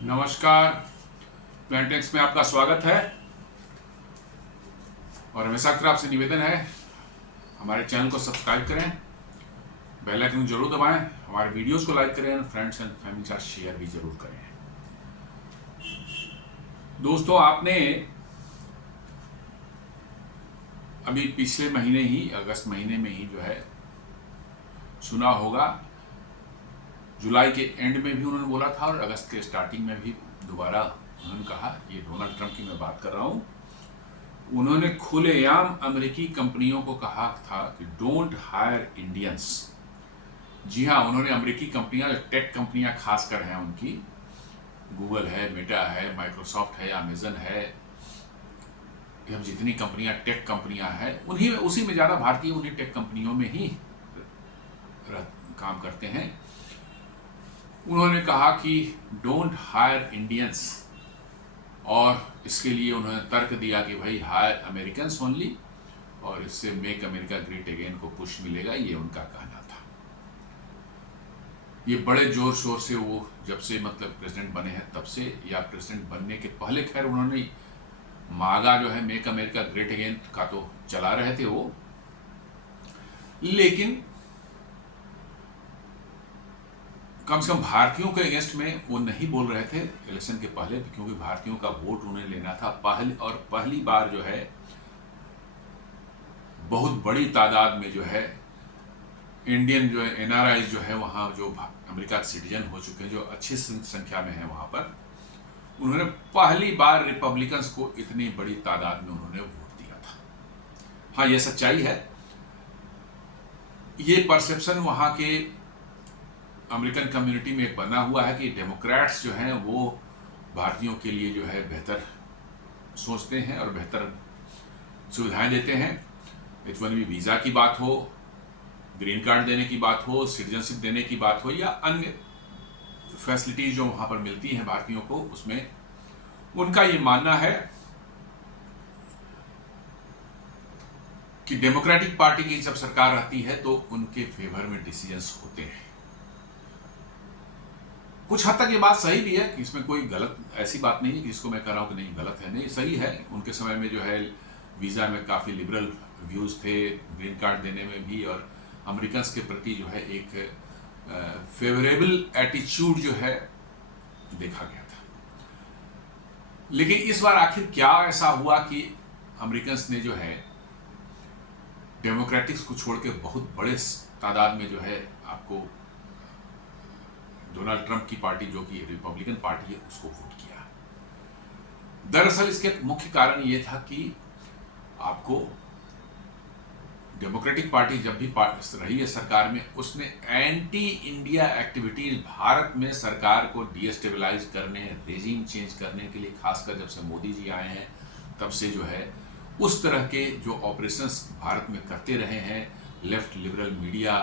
नमस्कार। प्लांटेक्स में आपका स्वागत है और हमेशा की तरह आपसे निवेदन है हमारे चैनल को सब्सक्राइब करें, बेल आइकन जरूर दबाएं, हमारे वीडियोस को लाइक करें, फ्रेंड्स एंड फैमिली के साथ शेयर भी जरूर करें। दोस्तों, आपने अभी पिछले महीने ही अगस्त महीने में ही जो है सुना होगा, जुलाई के एंड में भी उन्होंने बोला था और अगस्त के स्टार्टिंग में भी दोबारा उन्होंने कहा, ये डोनाल्ड ट्रंप की मैं बात कर रहा हूं। उन्होंने खुलेआम अमेरिकी कंपनियों को कहा था कि डोंट हायर इंडियंस। जी हाँ, उन्होंने अमेरिकी कंपनियां, टेक कंपनियां खासकर हैं उनकी, गूगल है, मेटा है, माइक्रोसॉफ्ट है, अमेजन है, अब जितनी कंपनियां टेक कंपनियां हैं उन्हीं में, उसी में ज़्यादा भारतीय उन्हीं टेक कंपनियों में ही काम करते हैं। उन्होंने कहा कि डोंट हायर इंडियंस, और इसके लिए उन्होंने तर्क दिया कि भाई हायर अमेरिकन्स ओनली, और इससे मेक अमेरिका ग्रेट अगेन को पुश मिलेगा, ये उनका कहना था। ये बड़े जोर शोर से वो जब से मतलब प्रेसिडेंट बने हैं तब से, या प्रेसिडेंट बनने के पहले खैर उन्होंने मागा जो है मेक अमेरिका ग्रेट अगेन का तो चला रहे थे वो, लेकिन कम से कम भारतीयों के अगेंस्ट में वो नहीं बोल रहे थे इलेक्शन के पहले, क्योंकि भारतीयों का वोट उन्हें लेना था पहली बार जो है बहुत बड़ी तादाद में जो है इंडियन जो है एनआरआई जो है वहाँ जो अमेरिका के सिटीजन हो चुके हैं, जो अच्छी संख्या में है वहाँ पर, उन्होंने पहली बार रिपब्लिकन्स को इतनी बड़ी तादाद में उन्होंने वोट दिया था। हाँ, ये सच्चाई है। ये परसेप्शन वहाँ के अमेरिकन कम्युनिटी में बना हुआ है कि डेमोक्रेट्स जो हैं वो भारतीयों के लिए जो है बेहतर सोचते हैं और बेहतर सुविधाएं देते हैं। इतनी भी वीज़ा की बात हो, ग्रीन कार्ड देने की बात हो, सिटीजनशिप देने की बात हो, या अन्य फैसिलिटीज जो वहाँ पर मिलती हैं भारतीयों को, उसमें उनका ये मानना है कि डेमोक्रेटिक पार्टी की जब सरकार रहती है तो उनके फेवर में डिसीजंस होते हैं। कुछ हद तक ये बात सही भी है कि इसमें कोई गलत ऐसी बात नहीं है कि जिसको मैं कह रहा हूँ कि नहीं गलत है, नहीं सही है। उनके समय में जो है वीज़ा में काफ़ी लिबरल व्यूज़ थे, ग्रीन कार्ड देने में भी, और अमेरिकन्स के प्रति जो है एक फेवरेबल एटीट्यूड जो है देखा गया था। लेकिन इस बार आखिर क्या ऐसा हुआ कि अमेरिकन्स ने जो है डेमोक्रेटिक्स को छोड़ के बहुत बड़े तादाद में जो है आपको डोनाल्ड ट्रंप की पार्टी जो कि रिपब्लिकन पार्टी है उसको वोट किया। दरअसल इसके मुख्य कारण ये था कि आपको डेमोक्रेटिक पार्टी जब भी रही है सरकार में, उसने एंटी इंडिया एक्टिविटीज भारत में सरकार को डीस्टेबलाइज करने, रेजिम चेंज करने के लिए, खासकर जब से मोदी जी आए हैं तब से जो है उस तरह के जो ऑपरेशंस भारत में करते रहे हैं। Left liberal media,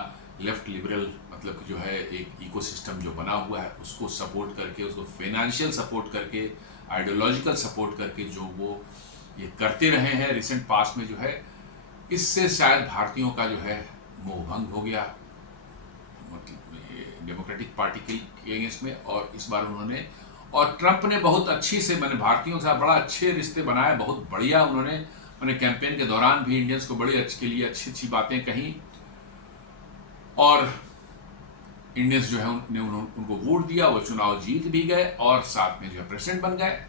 left liberal मतलब जो है एक इकोसिस्टम जो बना हुआ है उसको सपोर्ट करके, उसको फाइनेंशियल सपोर्ट करके, आइडियोलॉजिकल सपोर्ट करके जो वो ये करते रहे हैं रिसेंट पास्ट में जो है, इससे शायद भारतीयों का जो है मोहभंग हो गया मतलब डेमोक्रेटिक पार्टी के अगेंस्ट में। और इस बार उन्होंने, और ट्रंप ने बहुत अच्छी से मैंने भारतीयों के साथ बड़ा अच्छे रिश्ते बनाए, बहुत बढ़िया उन्होंने कैंपेन के दौरान भी इंडियंस को बड़े अच्छे के लिए अच्छी अच्छी बातें कही, और इंडियंस जो है उनको वोट दिया, वो चुनाव जीत भी गए और साथ में जो है प्रेसिडेंट बन गए।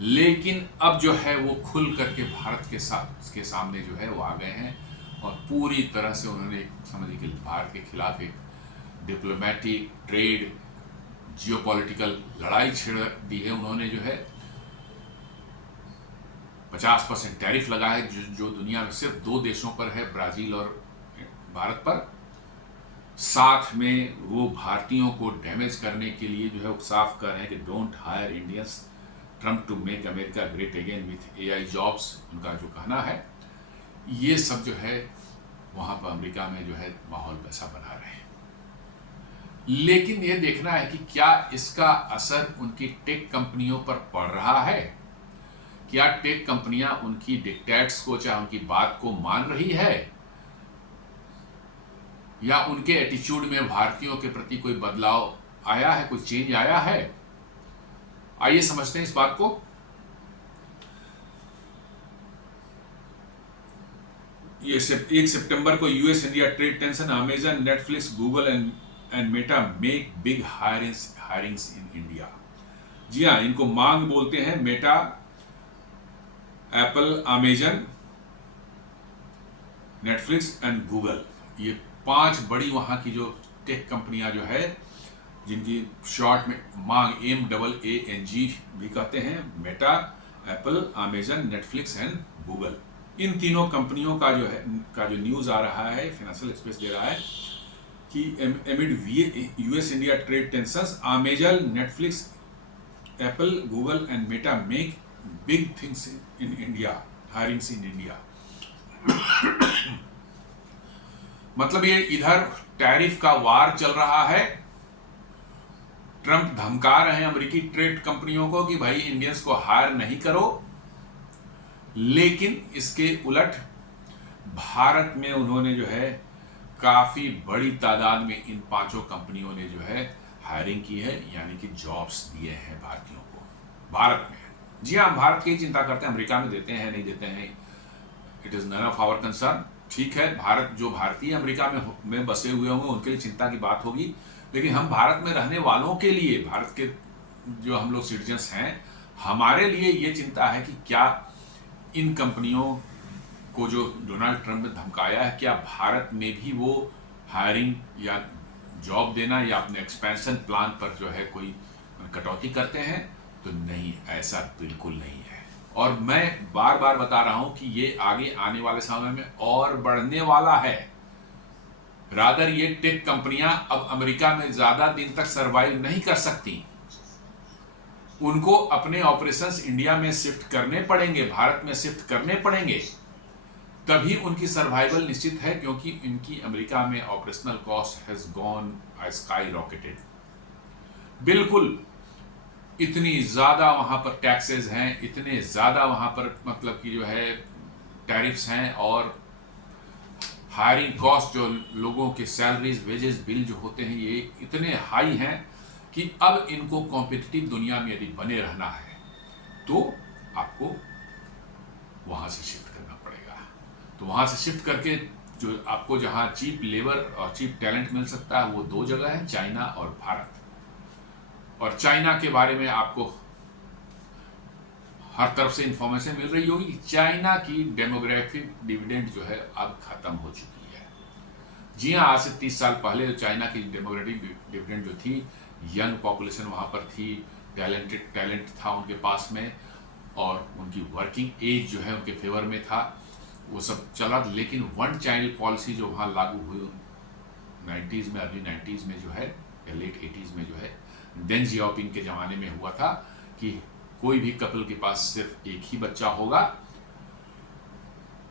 लेकिन अब जो है वो खुल करके भारत के सामने जो है वो आ गए हैं और पूरी तरह से उन्होंने समझिए कि भारत के खिलाफ एक डिप्लोमेटिक, ट्रेड, जियोपॉलिटिकल लड़ाई छेड़ दी है। उन्होंने जो है 50% टैरिफ लगा है जो दुनिया में सिर्फ 2 देशों पर है, ब्राज़ील और भारत पर। साथ में वो भारतीयों को डैमेज करने के लिए जो है वो साफ कर रहे हैं कि don't hire Indians, Trump to make America great again with AI jobs, उनका जो कहना है। ये सब जो है वहाँ पर अमेरिका में जो है माहौल वैसा बना रहे हैं। लेकिन ये देखना है कि क्या इसका असर उनकी टेक कंपनियों पर पड़ रहा है। क्या टेक कंपनियां उनकी डिक्टेट्स को, चाहे उनकी बात को मान रही है, या उनके एटीट्यूड में भारतीयों के प्रति कोई बदलाव आया है, कोई चेंज आया है। आइए समझते हैं इस बात को। ये 1 सितंबर को US India trade tension, Amazon, Netflix, Google and Meta make big hirings in India. जी हाँ, इनको मांग बोलते हैं। Meta, Apple, Amazon, Netflix and Google, ये 5 बड़ी वहां की जो टेक कंपनियां जो है, जिनकी शॉर्ट में मांग MAANG भी कहते हैं, Meta, Apple, Amazon, Netflix and Google. इन तीनों कंपनियों का जो न्यूज़ आ रहा है, फाइनेंशियल एक्सप्रेस दे रहा है कि एमिड US India trade tensions, Amazon, Netflix, Apple, Google and Meta make big things in India, hirings in India. मतलब ये इधर टैरिफ का वार चल रहा है। ट्रंप धमका रहे हैं अमेरिकी ट्रेड कंपनियों को कि भाई इंडियंस को हायर नहीं करो, लेकिन इसके उलट भारत में उन्होंने जो है काफी बड़ी तादाद में इन 5 कंपनियों ने जो है हायरिंग की है, यानी कि जॉब्स दिए हैं भारतीयों को भारत में। जी हाँ, भारत की चिंता करते हैं, अमेरिका में देते हैं नहीं देते हैं, it is none of our concern. ठीक है, भारत जो भारतीय अमेरिका में बसे हुए होंगे उनके लिए चिंता की बात होगी, लेकिन हम भारत में रहने वालों के लिए, भारत के जो हम लोग सिटीजन्स हैं, हमारे लिए ये चिंता है कि क्या इन कंपनियों को जो डोनाल्ड ट्रंप ने धमकाया है, क्या भारत में भी वो हायरिंग या जॉब देना या अपने एक्सपेंशन प्लान पर जो है कोई कटौती करते हैं? तो नहीं, ऐसा बिल्कुल नहीं है। और मैं बार बार बता रहा हूं कि ये आगे आने वाले समय में और बढ़ने वाला है। रादर ये टेक कंपनियां अब अमेरिका में ज्यादा दिन तक सरवाइव नहीं कर सकती, उनको अपने ऑपरेशंस इंडिया में शिफ्ट करने पड़ेंगे, भारत में शिफ्ट करने पड़ेंगे, तभी उनकी सर्वाइवल निश्चित है, क्योंकि इनकी अमेरिका में operational cost has gone sky rocketed. बिल्कुल, इतनी ज़्यादा वहाँ पर टैक्सेस हैं, इतने ज़्यादा वहाँ पर मतलब कि जो है टैरिफ्स हैं, और हायरिंग कॉस्ट जो लोगों के सैलरीज, वेजेस, बिल जो होते हैं, ये इतने हाई हैं कि अब इनको कॉम्पिटिटिव दुनिया में यदि बने रहना है तो आपको वहाँ से शिफ्ट करना पड़ेगा। तो वहाँ से शिफ्ट करके जो आपको जहाँ चीप लेबर और चीप टैलेंट मिल सकता है, वो 2 जगह है, चाइना और भारत। और चाइना के बारे में आपको हर तरफ से इंफॉर्मेशन मिल रही होगी। चाइना की डेमोग्राफिक डिविडेंड जो है अब खत्म हो चुकी है। जी हाँ, आज से 30 साल पहले चाइना की डेमोग्राफिक डिविडेंड जो थी, यंग पॉपुलेशन वहाँ पर थी, टैलेंट था उनके पास में, और उनकी वर्किंग एज जो है उनके फेवर में था, वो सब चला। लेकिन 1 चाइल्ड पॉलिसी जो वहाँ लागू हुई 90s में, अर्ली 90s में जो है, या लेट 80s में जो है, डेंग जियाओपिंग के ज़माने में हुआ था कि कोई भी कपल के पास सिर्फ एक ही बच्चा होगा।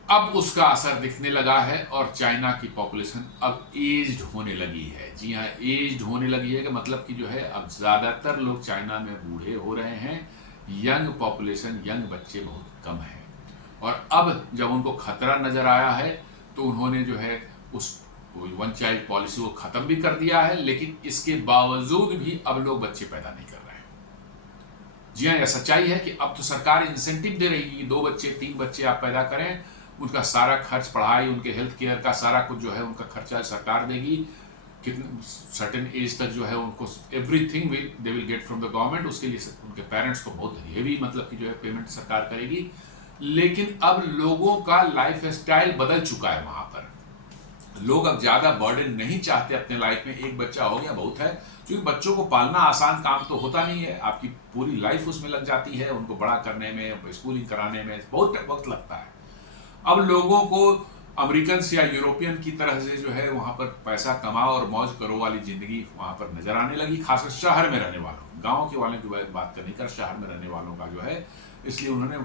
अब उसका असर दिखने लगा है और चाइना की पॉपुलेशन अब एज्ड होने लगी है। जी हाँ, एज्ड होने लगी है, कि मतलब कि जो है अब ज़्यादातर लोग चाइना में बूढ़े हो रहे हैं, यंग पॉपुलेशन, यंग बच्चे बहुत कम हैं। और अब जब उनको खतरा नज़र आया है तो उन्होंने जो है उस 1 चाइल्ड पॉलिसी को ख़त्म भी कर दिया है, लेकिन इसके बावजूद भी अब लोग बच्चे पैदा नहीं कर रहे हैं। जी हाँ, यह सच्चाई है कि अब तो सरकार इंसेंटिव दे रही है कि 2 बच्चे 3 बच्चे आप पैदा करें, उनका सारा खर्च, पढ़ाई, उनके हेल्थ केयर का सारा कुछ जो है उनका खर्चा सरकार देगी। कितने सर्टेन एज तक जो है उनको everything they will get from the government. उसके लिए उनके पेरेंट्स को बहुत हेवी मतलब कि जो है पेमेंट सरकार करेगी। लेकिन अब लोगों का लाइफ स्टाइल बदल चुका है। वहाँ पर लोग अब ज़्यादा बर्डन नहीं चाहते अपने लाइफ में। एक बच्चा हो गया बहुत है, क्योंकि बच्चों को पालना आसान काम तो होता नहीं है, आपकी पूरी लाइफ उसमें लग जाती है, उनको बड़ा करने में, स्कूलिंग कराने में बहुत वक्त लगता है। अब लोगों को अमेरिकन या यूरोपियन की तरह से जो है वहाँ पर पैसा कमाओ और मौज करो वाली ज़िंदगी वहाँ पर नज़र आने लगी, खासकर शहर में रहने वालों। गाँव के वालों की बात करने कर, शहर में रहने वालों का जो है, इसलिए उन्होंने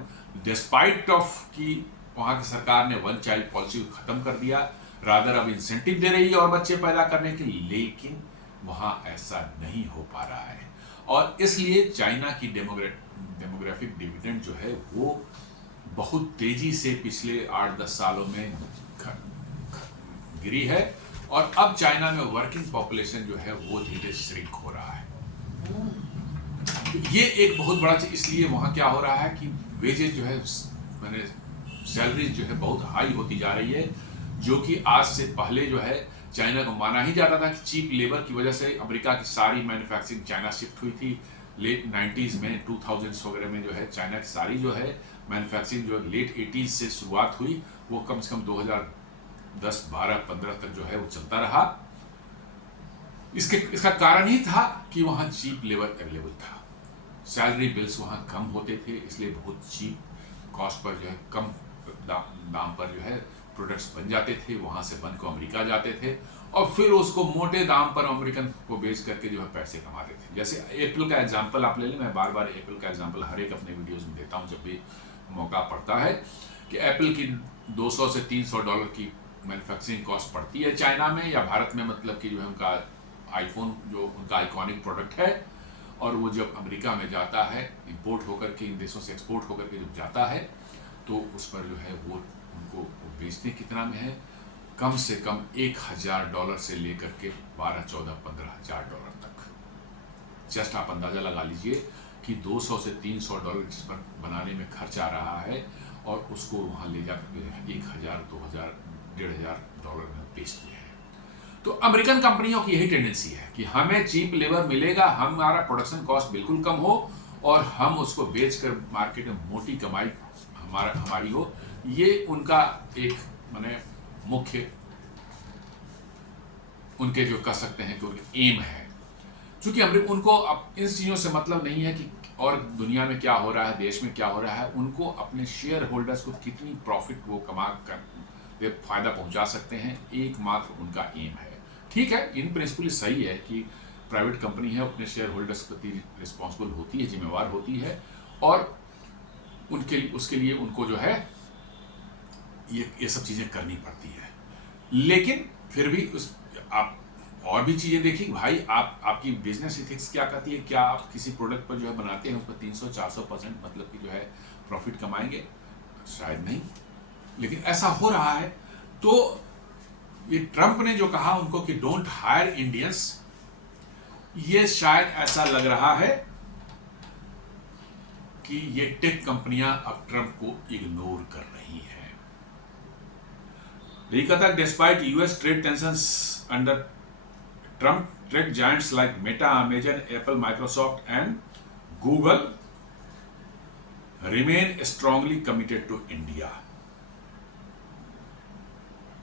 डिस्पाइट ऑफ कि वहाँ की सरकार ने 1 चाइल्ड पॉलिसी को ख़त्म कर दिया, रादर अब इंसेंटिव दे रही है और बच्चे पैदा करने के लिए, लेकिन वहाँ ऐसा नहीं हो पा रहा है। और इसलिए चाइना की डेमोग्राफिक डिविडेंड जो है वो बहुत तेजी से पिछले 8-10 सालों में गिरी है, और अब चाइना में वर्किंग पॉपुलेशन जो है वो धीरे श्रिंक हो रहा है। ये एक बहुत बड़ा चीज, इसलिए वहाँ क्या हो रहा है कि वेजेज जो है मैंने सैलरीज जो है बहुत हाई होती जा रही है, जो कि आज से पहले जो है चाइना को माना ही जाता था कि चीप लेबर की वजह से अमेरिका की सारी मैन्युफैक्चरिंग चाइना शिफ्ट हुई थी। लेट 90s में 2000s वगैरह में जो है चाइना की सारी जो है मैन्युफैक्चरिंग जो लेट 80s से शुरुआत हुई, वो कम से कम 2010, 12, 15 तक जो है वो चलता रहा। इसका कारण ही था कि वहाँ चीप लेबर अवेलेबल था, सैलरी बिल्स वहाँ कम होते थे, इसलिए बहुत चीप कॉस्ट पर जो है कम दाम पर जो है प्रोडक्ट्स बन जाते थे, वहाँ से बन को अमेरिका जाते थे और फिर उसको मोटे दाम पर अमेरिकन को बेच करके जो है पैसे कमाते थे। जैसे एप्पल का एग्जांपल आप ले लें, मैं बार बार एप्पल का एग्जांपल हर एक अपने वीडियोस में देता हूँ जब भी मौका पड़ता है, कि एप्पल की $200 से $300 की मैन्युफैक्चरिंग कॉस्ट पड़ती है चाइना में या भारत में, मतलब कि जो है उनका आईफोन जो उनका आइकॉनिक प्रोडक्ट है, और वो जब अमेरिका में जाता है इंपोर्ट होकर के, इन देशों से एक्सपोर्ट होकर के जब जाता है, तो उस पर जो है वो उनको बेचते कितना में है, कम से कम $1000 से लेकर के 12, 14, 15 हजार डॉलर तक। जस्ट आप अंदाजा लगा लीजिए कि $200 से $300 इस पर बनाने में खर्च आ रहा है, और उसको वहाँ ले जाकर 1000, 2000, $1500 में बेच दिया है। तो अमेरिकन कंपनियों की यही टेंडेंसी है कि हमें चीप लेबर मिलेगा, हमारा प्रोडक्शन कॉस्ट बिल्कुल कम हो और हम उसको बेचकर मार्केट में मोटी कमाई हमारी हो। ये उनका एक माने मुख्य उनके जो कह सकते हैं कि उनके एम है। चूंकि उनको अब इन चीज़ों से मतलब नहीं है कि और दुनिया में क्या हो रहा है, देश में क्या हो रहा है, उनको अपने शेयर होल्डर्स को कितनी प्रॉफिट वो कमा कर फायदा पहुंचा सकते हैं, एकमात्र उनका एम है। ठीक है, इन प्रिंसिपल सही है कि प्राइवेट कंपनी है, अपने शेयर होल्डर्स के प्रति रिस्पॉन्सिबल होती है, जिम्मेवार होती है, और उसके लिए उनको जो है ये सब चीज़ें करनी पड़ती है। लेकिन फिर भी आप और भी चीज़ें देखिए भाई, आपकी बिजनेस इथिक्स क्या कहती है, क्या आप किसी प्रोडक्ट पर जो है बनाते हैं उस पर 300-400% मतलब कि जो है प्रॉफिट कमाएंगे? शायद नहीं, लेकिन ऐसा हो रहा है। तो ये ट्रंप ने जो कहा उनको कि डोंट हायर इंडियंस, ये शायद ऐसा लग रहा है कि ये टेक कंपनियां अब ट्रंप को इग्नोर कर रही हैं। यही कहता है, despite US trade tensions under Trump, tech giants like Meta, Amazon, Apple, Microsoft and Google remain strongly committed to India.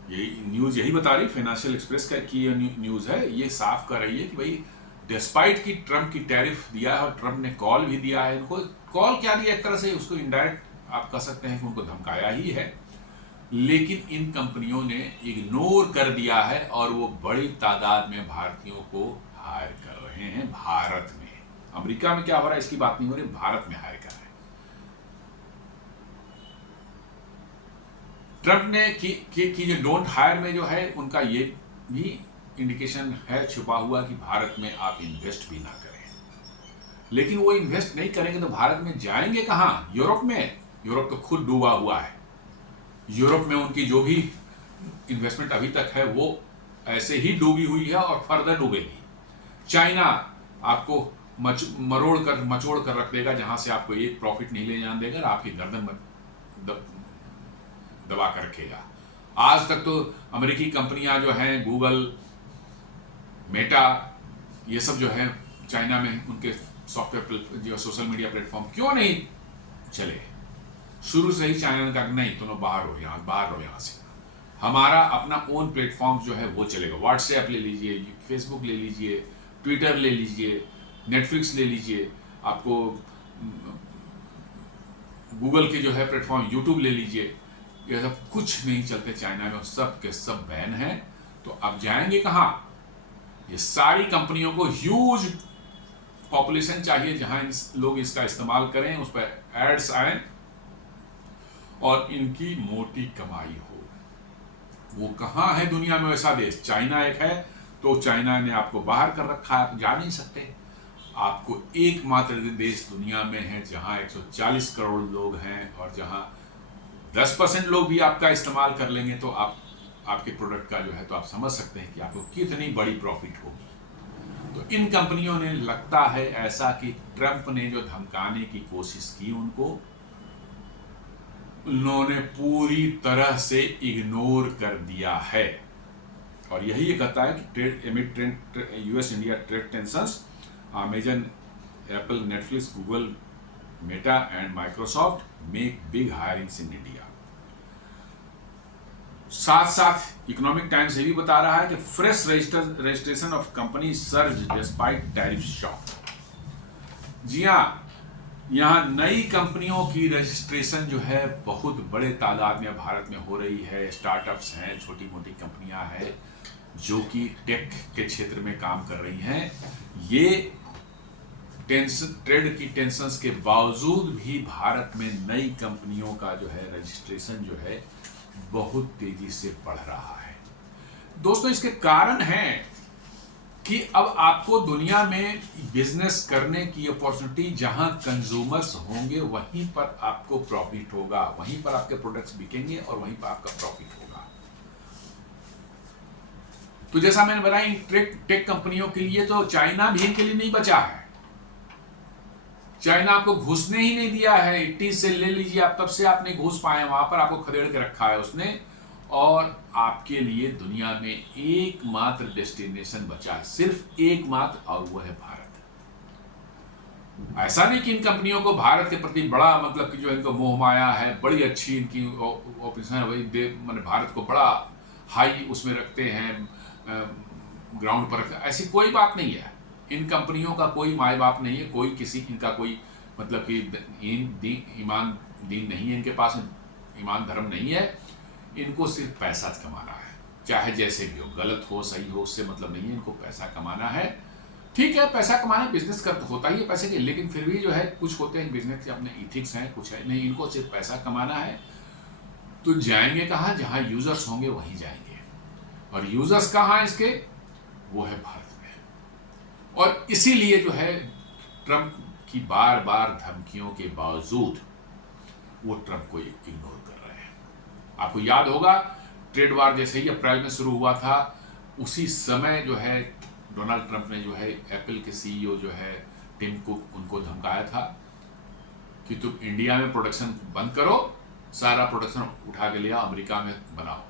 यही न्यूज यही बता रही, फाइनेंशियल एक्सप्रेस का की न्यूज है, ये साफ कर रही है कि भाई डिस्पाइट की ट्रंप की टैरिफ दिया है, और ट्रंप ने कॉल भी दिया है इनको। कॉल क्या दिया, एक तरह से उसको इनडायरेक्ट आप कह सकते हैं कि उनको धमकाया ही है, लेकिन इन कंपनियों ने इग्नोर कर दिया है और वो बड़ी तादाद में भारतीयों को हायर कर रहे हैं भारत में। अमेरिका में क्या हो रहा है इसकी बात नहीं हो रही, भारत में हायर कर रहे हैं। ट्रंप ने कि जो डोंट हायर में जो है उनका ये भी इंडिकेशन है छुपा हुआ कि भारत में आप इन्वेस्ट भी ना करें। लेकिन वो इन्वेस्ट नहीं करेंगे तो भारत में जाएंगे कहां? यूरोप में। यूरोप तो खुद डूबा हुआ है। यूरोप में उनकी जो भी इन्वेस्टमेंट अभी तक है वो ऐसे ही डूबी हुई है और फर्दर डूबेगी। चाइना आपको मरोड़ कर रख देगा, जहां से आपको एक प्रॉफिट नहीं ले जाने देगा, आपकी गर्दन दबा कर रखेगा। आज तक तो अमेरिकी कंपनियां जो हैं, गूगल, मेटा, ये सब जो है चाइना में उनके सॉफ्टवेयर जो सोशल मीडिया प्लेटफॉर्म क्यों नहीं चले? शुरू से ही चाइना ने कहा नहीं, तुम बाहर रहो यहाँ से, हमारा अपना ओन प्लेटफॉर्म जो है वो चलेगा। व्हाट्सएप ले लीजिए, फेसबुक ले लीजिए, ट्विटर ले लीजिए, नेटफ्लिक्स ले लीजिए, आपको गूगल के जो है प्लेटफॉर्म, यूट्यूब ले लीजिए, ये सब कुछ नहीं चलते चाइना में, सब के सब बैन है। तो अब जाएंगे कहाँ? ये सारी कंपनियों को ह्यूज पॉपुलेशन चाहिए जहां लोग इसका इस्तेमाल करें, उस पर एड्स आए और इनकी मोटी कमाई हो। वो कहाँ है दुनिया में वैसा देश? चाइना एक है, तो चाइना ने आपको बाहर कर रखा है, आप जा नहीं सकते। आपको एकमात्र देश दुनिया में है जहां 140 करोड़ लोग हैं, और जहां 10% लोग भी आपका इस्तेमाल कर लेंगे तो आपके प्रोडक्ट का जो है, तो आप समझ सकते हैं कि आपको कितनी बड़ी प्रॉफिट होगी। तो इन कंपनियों ने लगता है ऐसा कि ट्रंप ने जो धमकाने की कोशिश की उन्होंने पूरी तरह से इग्नोर कर दिया है। और यही ये कहता है कि US India trade tensions, Amazon, Apple, Netflix, Google, Meta and Microsoft make big hirings in India. साथ साथ इकोनॉमिक टाइम्स ये भी बता रहा है कि fresh registration of company surge despite tariff shock. जी हाँ, यहाँ नई कंपनियों की रजिस्ट्रेशन जो है बहुत बड़े तादाद में भारत में हो रही है। स्टार्टअप्स हैं, छोटी मोटी कंपनियां हैं जो कि टेक के क्षेत्र में काम कर रही हैं। ये ट्रेड की टेंशंस के बावजूद भी भारत में नई कंपनियों का जो है रजिस्ट्रेशन जो है बहुत तेजी से बढ़ रहा है। दोस्तों, इसके कारण हैं कि अब आपको दुनिया में बिजनेस करने की अपॉर्चुनिटी, जहां कंज्यूमर्स होंगे वहीं पर आपको प्रॉफिट होगा, वहीं पर आपके प्रोडक्ट्स बिकेंगे और वहीं पर आपका प्रॉफिट होगा। तो जैसा मैंने बताया, इन टेक कंपनियों के लिए तो चाइना भी इनके लिए नहीं बचा है। चाइना आपको घुसने ही नहीं दिया है। 80 से ले लीजिए आप, तब से आप नहीं घुस पाए, वहां पर आपको खदेड़ के रखा है उसने। और आपके लिए दुनिया में एकमात्र डेस्टिनेशन बचा है, सिर्फ एकमात्र, और वो है भारत। ऐसा नहीं कि इन कंपनियों को भारत के प्रति बड़ा मतलब कि जो इनको मोह माया है, बड़ी अच्छी इनकी ऑपरेशन है, वही मैंने भारत को बड़ा हाई उसमें रखते हैं, ग्राउंड पर रखते हैं। ऐसी कोई बात नहीं है। इन कंपनियों का कोई माई बाप नहीं है, कोई किसी इनका कोई मतलब कि ईमान दीन नहीं है इनके पास, ईमान धर्म नहीं है। इनको सिर्फ पैसा कमाना है, चाहे जैसे भी हो, गलत हो सही हो, उससे मतलब नहीं है। इनको पैसा कमाना है। ठीक है, पैसा कमाना, बिजनेस कर होता ही है पैसे के, लेकिन फिर भी जो है कुछ होते हैं बिजनेस के अपने इथिक्स हैं, कुछ है नहीं। इनको सिर्फ पैसा कमाना है। तो जाएंगे कहाँ? जहाँ यूजर्स होंगे वहीं जाएंगे। और यूजर्स कहाँ इसके? वो है भारत में। और इसीलिए जो है ट्रंप की बार बार धमकियों के बावजूद वो ट्रंप को इग्नोर कर रहे हैं। आपको याद होगा, ट्रेड वार जैसे ही अप्रैल में शुरू हुआ था, उसी समय जो है डोनाल्ड ट्रंप ने जो है एप्पल के सीईओ जो है टिम कुक, उनको धमकाया था कि तुम इंडिया में प्रोडक्शन बंद करो, सारा प्रोडक्शन उठा के लिया अमेरिका में बनाओ।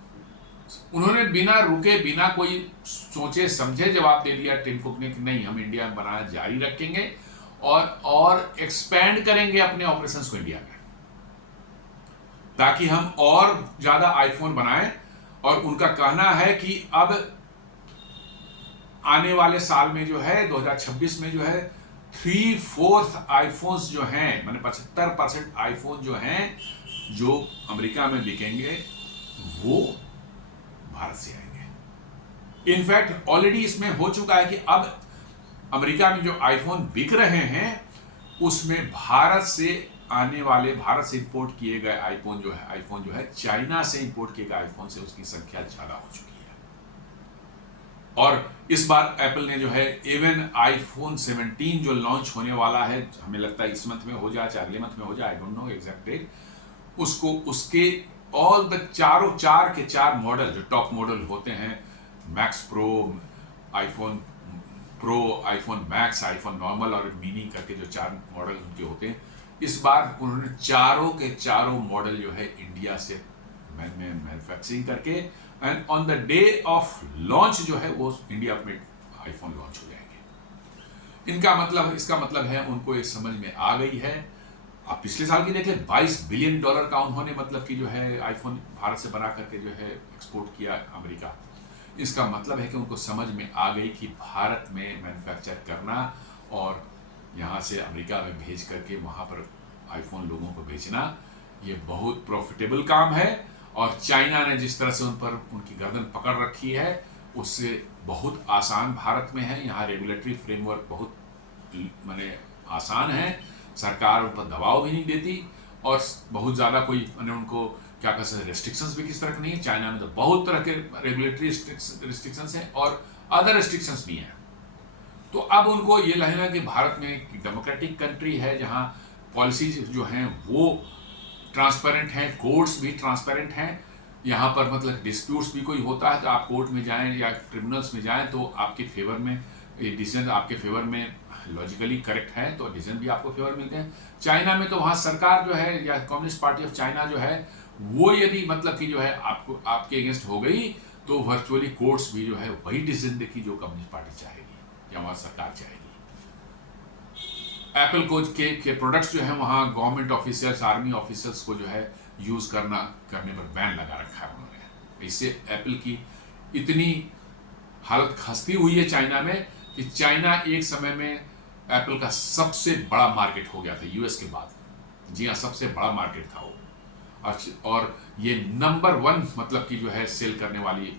उन्होंने बिना रुके, बिना कोई सोचे समझे जवाब दे दिया टिम कुक ने कि नहीं, हम इंडिया में बनाना जारी रखेंगे और एक्सपैंड करेंगे अपने ऑपरेशंस को इंडिया में, ताकि हम और ज्यादा आईफोन बनाएं। और उनका कहना है कि अब आने वाले साल में जो है 2026 में जो है 3/4 आईफोन्स जो हैं, माने 75% आईफोन जो हैं जो अमेरिका में बिकेंगे वो भारत से आएंगे। इनफैक्ट ऑलरेडी इसमें हो चुका है कि अब अमेरिका में जो आईफोन बिक रहे हैं उसमें भारत से आने वाले, भारत से इंपोर्ट किए गए आईफोन जो है चाइना से इंपोर्ट किए गए आईफोन से उसकी संख्या ज्यादा हो चुकी है। और इस बार एप्पल ने जो है इवन आईफोन 17 जो लॉन्च होने वाला है, हमें लगता है इस मंथ में हो जाए, चाहे अगले मंथ में हो जाए, I don't know exact date, उसको उसके ऑल द चार के चार मॉडल जो टॉप मॉडल होते हैं, max pro, iPhone pro, iPhone max, iPhone normal और मिनी करके जो चार मॉडल उनके होते हैं, इस बार उन्होंने चारों के चारों मॉडल जो है इंडिया से मैन्युफैक्चरिंग करके and on the day of launch जो है वो इंडिया में आईफोन लॉन्च हो जाएंगे। इसका मतलब है उनको ये समझ में आ गई है। आप पिछले साल की देखें, $22 बिलियन का उन्होंने मतलब कि जो है आईफोन भारत से बना करके जो है एक्सपोर्ट किया अमेरिका। इसका मतलब है कि उनको समझ में आ गई कि भारत में मैन्युफैक्चर करना और यहाँ से अमेरिका में भेज करके वहाँ पर आईफोन लोगों को बेचना, ये बहुत प्रॉफिटेबल काम है। और चाइना ने जिस तरह से उन पर उनकी गर्दन पकड़ रखी है, उससे बहुत आसान भारत में है। यहाँ रेगुलेटरी फ्रेमवर्क बहुत माने आसान है, सरकार उन पर दबाव भी नहीं देती और बहुत ज़्यादा कोई उनको क्या कह सकते रेस्ट्रिक्शंस भी किस तरह की नहीं है। चाइना में तो बहुत तरह के रेगुलेटरी रिस्ट्रिक्शंस हैं और अदर रिस्ट्रिक्शंस भी हैं। तो अब उनको ये लगेगा कि भारत में एक डेमोक्रेटिक कंट्री है जहाँ पॉलिसीज जो हैं वो ट्रांसपेरेंट हैं, कोर्ट्स भी ट्रांसपेरेंट हैं। यहाँ पर मतलब डिस्प्यूट्स भी कोई होता है तो आप कोर्ट में जाएं या ट्रिब्यूनल्स में जाएं तो आपके फेवर में ये डिसीजन आपके फेवर में लॉजिकली करेक्ट है तो डिसीजन भी आपको फेवर मिलते हैं। चाइना में तो वहाँ सरकार जो है या कम्युनिस्ट पार्टी ऑफ चाइना जो है वो यदि मतलब कि जो है आपको आपके अगेंस्ट हो गई तो वर्चुअली कोर्ट्स भी जो है वही डिसीजन देखी जो कम्युनिस्ट पार्टी चाहेगी या वहाँ सरकार चाहेगी। एप्पल को के प्रोडक्ट्स जो है वहाँ गवर्नमेंट ऑफिसर्स, आर्मी ऑफिसर्स को जो है यूज़ करने पर बैन लगा रखा है उन्होंने। इससे एप्पल की इतनी हालत खस्ती हुई है चाइना में कि चाइना एक समय में एप्पल का सबसे बड़ा मार्केट हो गया था यूएस के बाद। जी हाँ, सबसे बड़ा मार्केट था वो। और ये नंबर 1 मतलब कि जो है सेल करने वाली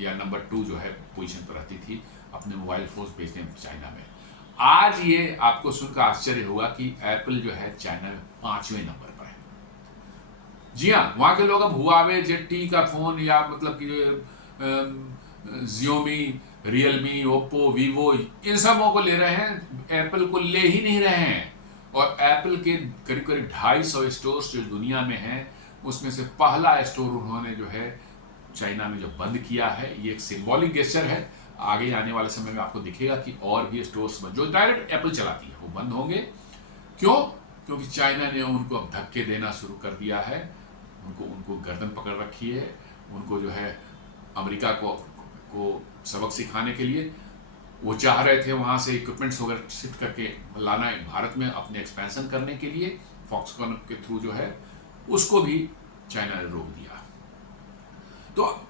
या नंबर 2 जो है पोजीशन पर रहती थी अपने मोबाइल फोन बेचने में चाइना में। आज ये आपको सुनकर आश्चर्य होगा कि एप्पल जो है चाइना में 5वें नंबर पर है। जी हाँ, वहाँ के लोग अब हुआवे जेड का फोन या मतलब कि जियोमी, रियलमी, ओप्पो, वीवो इन सबों को ले रहे हैं, एप्पल को ले ही नहीं रहे हैं। और एप्पल के करीब करीब 250 स्टोर्स जो दुनिया में हैं उसमें से पहला स्टोर उन्होंने जो है चाइना में जो बंद किया है। ये एक सिंबॉलिक गेस्चर है। आगे आने वाले समय में आपको दिखेगा कि और भी स्टोर्स जो डायरेक्ट एप्पल चलाती है वो बंद होंगे। क्यों? क्योंकि चाइना ने उनको अब धक्के देना शुरू कर दिया है, उनको गर्दन पकड़ रखी है। उनको जो है अमेरिका को सबक सिखाने के लिए वो चाह रहे थे वहाँ से इक्विपमेंट्स वगैरह शिफ्ट करके लाना भारत में अपने एक्सपेंशन करने के लिए फॉक्सकॉन के थ्रू जो है, उसको भी चाइना ने रोक दिया।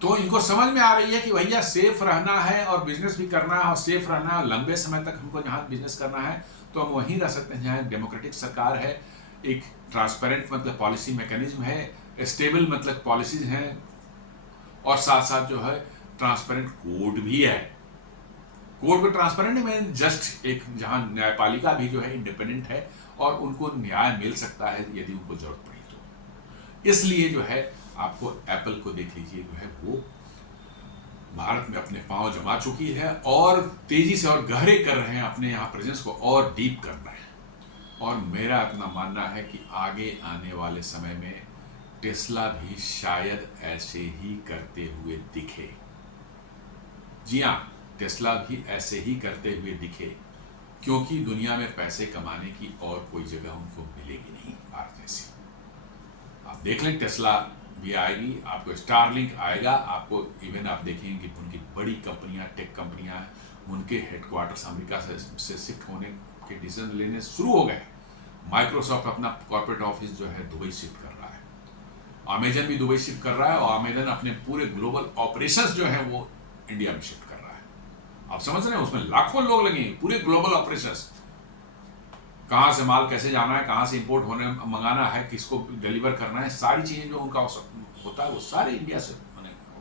तो इनको समझ में आ रही है कि भैया सेफ रहना है और बिजनेस भी करना है और सेफ रहना है, लंबे समय तक हमको जहाँ बिजनेस करना है तो हम वहीं रह सकते हैं जहाँ डेमोक्रेटिक सरकार है, एक ट्रांसपेरेंट मतलब पॉलिसी मैकेनिज्म है, स्टेबल मतलब पॉलिसीज हैं और साथ साथ जो है ट्रांसपेरेंट कोड भी है। कोर्ट में ट्रांसपेरेंट में जस्ट एक जहां न्यायपालिका भी जो है इंडिपेंडेंट है और उनको न्याय मिल सकता है यदि उनको जरूरत पड़ी तो। इसलिए जो है आपको एप्पल को देख लीजिए जो है वो भारत में अपने पांव जमा चुकी है और तेजी से और गहरे कर रहे हैं अपने यहाँ प्रेजेंस को और डीप करना है। और मेरा अपना मानना है कि आगे आने वाले समय में टेस्ला भी शायद ऐसे ही करते हुए दिखे। जी हाँ, टेस्ला भी ऐसे ही करते हुए दिखे क्योंकि दुनिया में पैसे कमाने की और कोई जगह उनको मिलेगी नहीं भारत जैसी। आप देख लें टेस्ला भी आएगी, आपको स्टारलिंक आएगा, आपको इवन आप देखेंगे कि उनकी बड़ी कंपनियां, टेक कंपनियां, उनके हेडक्वार्टर्स अमेरिका से शिफ्ट होने के डिसीजन लेने शुरू हो गए। माइक्रोसॉफ्ट अपना कॉर्पोरेट ऑफिस जो है दुबई शिफ्ट कर रहा है, अमेजन भी दुबई शिफ्ट कर रहा है और अमेजन अपने पूरे ग्लोबल ऑपरेशंस जो है वो इंडिया में शिफ्ट कर रहा है। आप समझ रहे हैं, उसमें लाखों लोग लगे, पूरे ग्लोबल ऑपरेशंस, कहाँ से माल कैसे जाना है, कहाँ से इंपोर्ट होने मंगाना है, किसको डिलीवर करना है, सारी चीजें जो उनका होता है वो सारे इंडिया से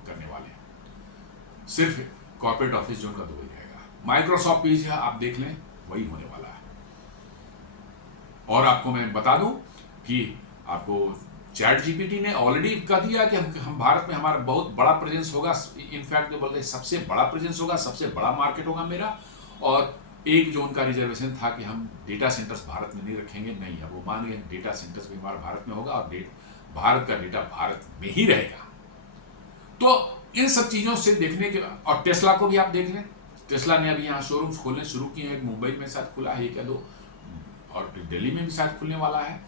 करने वाले हैं। सिर्फ कॉर्पोरेट ऑफिस जो उनका दुबई रहेगा। माइक्रोसॉफ्ट भी आप देख लें वही होने वाला है। और आपको मैं बता दूं कि आपको चैट जीपीटी ने ऑलरेडी कह दिया कि हम भारत में हमारा बहुत बड़ा प्रेजेंस होगा, इनफैक्ट जो बोलते हैं सबसे बड़ा प्रेजेंस होगा, सबसे बड़ा मार्केट होगा मेरा। और एक जो उनका रिजर्वेशन था कि हम डेटा सेंटर्स भारत में नहीं रखेंगे, नहीं है, वो मान गए डेटा सेंटर्स भी हमारा भारत में होगा और भारत का डेटा भारत में ही रहेगा। तो इन सब चीज़ों से देखने के, और टेस्ला को भी आप देख लें, टेस्ला ने अभी यहाँ शोरूम्स खोलने शुरू किए हैं, मुंबई में शायद खुला है एक या दो और दिल्ली में भी शायद खुलने वाला है।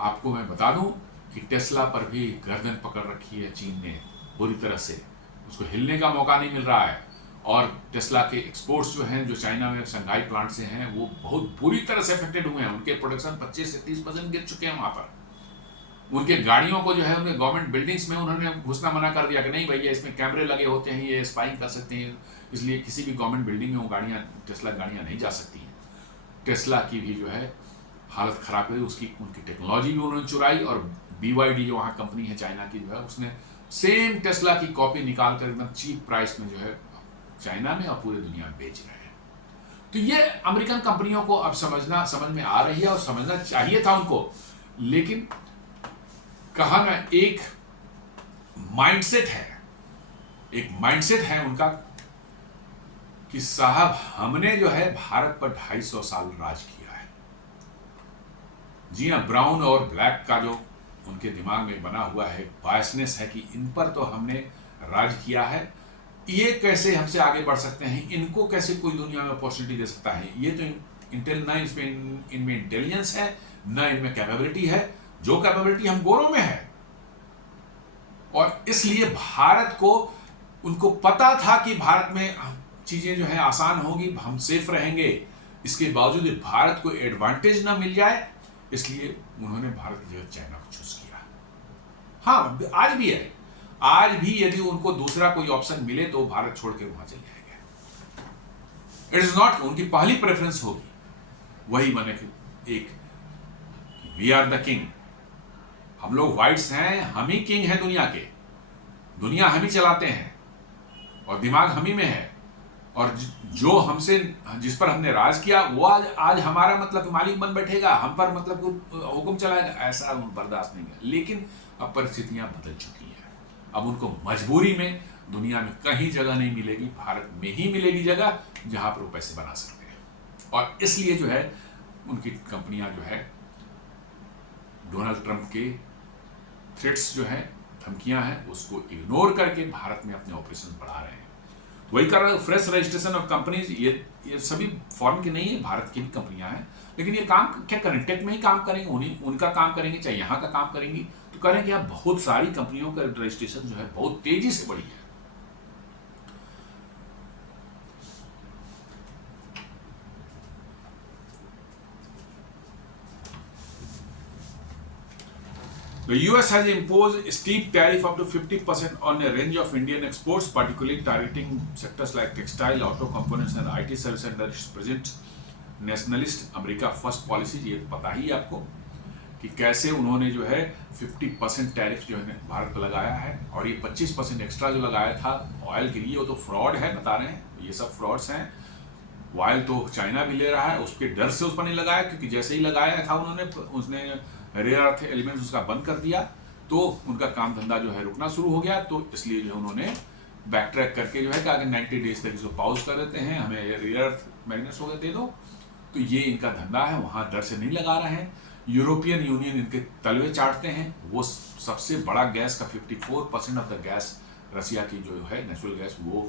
आपको मैं बता दूं कि टेस्ला पर भी गर्दन पकड़ रखी है चीन ने बुरी तरह से, उसको हिलने का मौका नहीं मिल रहा है। और टेस्ला के एक्सपोर्ट्स जो हैं, जो चाइना में शंघाई प्लांट से हैं, वो बहुत बुरी तरह से अफेक्टेड हुए हैं। उनके प्रोडक्शन 25 से 30% गिर चुके हैं वहाँ पर। उनके गाड़ियों को जो है उनके गवर्नमेंट बिल्डिंग्स में उन्होंने घुसना मना कर दिया कि नहीं भैया इसमें कैमरे लगे होते हैं, ये स्पाइंग कर सकते हैं, इसलिए किसी भी गवर्नमेंट बिल्डिंग में वो गाड़ियाँ, टेस्ला गाड़ियाँ नहीं जा सकती हैं। टेस्ला की भी जो है हालत ख़राब हुई, उनकी टेक्नोलॉजी भी उन्होंने चुराई और BYD जो वहाँ कंपनी है चाइना की जो है उसने सेम टेस्ला की कॉपी निकाल कर एकदम चीप प्राइस में जो है चाइना में और पूरे दुनिया में बेच रहे हैं। तो ये अमेरिकन कंपनियों को अब समझ में आ रही है और समझना चाहिए था उनको। लेकिन कहा ना, एक माइंडसेट है उनका कि साहब हमने जो है भारत पर 250 साल राज किया है। जी हाँ, ब्राउन और ब्लैक का जो उनके दिमाग में बना हुआ है बायसनेस है कि इन पर तो हमने राज किया है, ये कैसे हमसे आगे बढ़ सकते हैं, इनको कैसे कोई दुनिया में अपॉर्चुनिटी दे सकता है। ये तो ना इनमें इंटेलिजेंस है, ना इनमें कैपेबिलिटी है। जो कैपेबिलिटी हम गोरों में है, और इसलिए भारत को, उनको पता था कि भारत में चीजें जो है आसान होंगी, हम सेफ रहेंगे, इसके बावजूद भारत को एडवांटेज ना मिल जाए, इसलिए उन्होंने भारत की जगह चाइना को चूज किया। हाँ, आज भी है, आज भी यदि उनको दूसरा कोई ऑप्शन मिले तो भारत छोड़ के वहां चले जाएंगे। इट इज नॉट उनकी पहली प्रेफरेंस होगी, वही माने एक वी आर द किंग, हम लोग व्हाइट्स हैं, हम ही किंग हैं दुनिया के, दुनिया हम ही चलाते हैं और दिमाग हम ही में है, और जो हमसे, जिस पर हमने राज किया वो आज हमारा मतलब मालिक बन बैठेगा, हम पर मतलब हुक्म चलाएगा, ऐसा बर्दाश्त नहीं है। लेकिन अब परिस्थितियां बदल चुकी हैं, अब उनको मजबूरी में दुनिया में कहीं जगह नहीं मिलेगी, भारत में ही मिलेगी जगह जहां पर वो पैसे बना सकते हैं। और इसलिए जो है उनकी कंपनियां जो है डोनाल्ड ट्रंप के थ्रेट्स जो है, धमकियां हैं, उसको इग्नोर करके भारत में अपने ऑपरेशन बढ़ा रहे हैं। वही कर रहा है फ्रेश रजिस्ट्रेशन ऑफ कंपनीज, ये सभी फॉरेन की नहीं है, भारत की भी कंपनियां हैं। लेकिन ये काम क्या करें, टेक में ही काम करेंगे, उनका काम करेंगे, चाहे यहाँ का काम करेंगी, तो करेंगे। यहाँ बहुत सारी कंपनियों का रजिस्ट्रेशन जो है बहुत तेजी से बढ़ी है। The US has imposed a steep tariff up to 50% on a range of Indian exports, particularly targeting sectors like textile, auto components and IT services under its present nationalist America First policy। ये पता ही है आपको कि कैसे उन्होंने जो है 50% tariff जो है भारत पर लगाया है, और ये 25% एक्स्ट्रा जो लगाया था ऑयल के लिए, वो तो फ्रॉड है, बता रहे हैं, ये सब फ्रॉड्स हैं। ऑयल तो चाइना भी ले रहा है, उसके डर से उस पर नहीं लगाया, क्योंकि जैसे ही लगाया था उसने रेयर अर्थ एलिमेंट्स उसका बंद कर दिया, तो उनका काम धंधा जो है रुकना शुरू हो गया। तो इसलिए जो है उन्होंने बैक ट्रैक करके जो है कि 90 डेज तक इसको पॉज कर देते हैं, हमें रेयर अर्थ मैग्नेट्स वगैरह दे दो। तो ये इनका धंधा है, वहाँ डर से नहीं लगा रहे हैं। यूरोपियन यूनियन इनके तलवे चाटते हैं, वो सबसे बड़ा गैस का 54% ऑफ द गैस रसिया की जो है नेचुरल गैस वो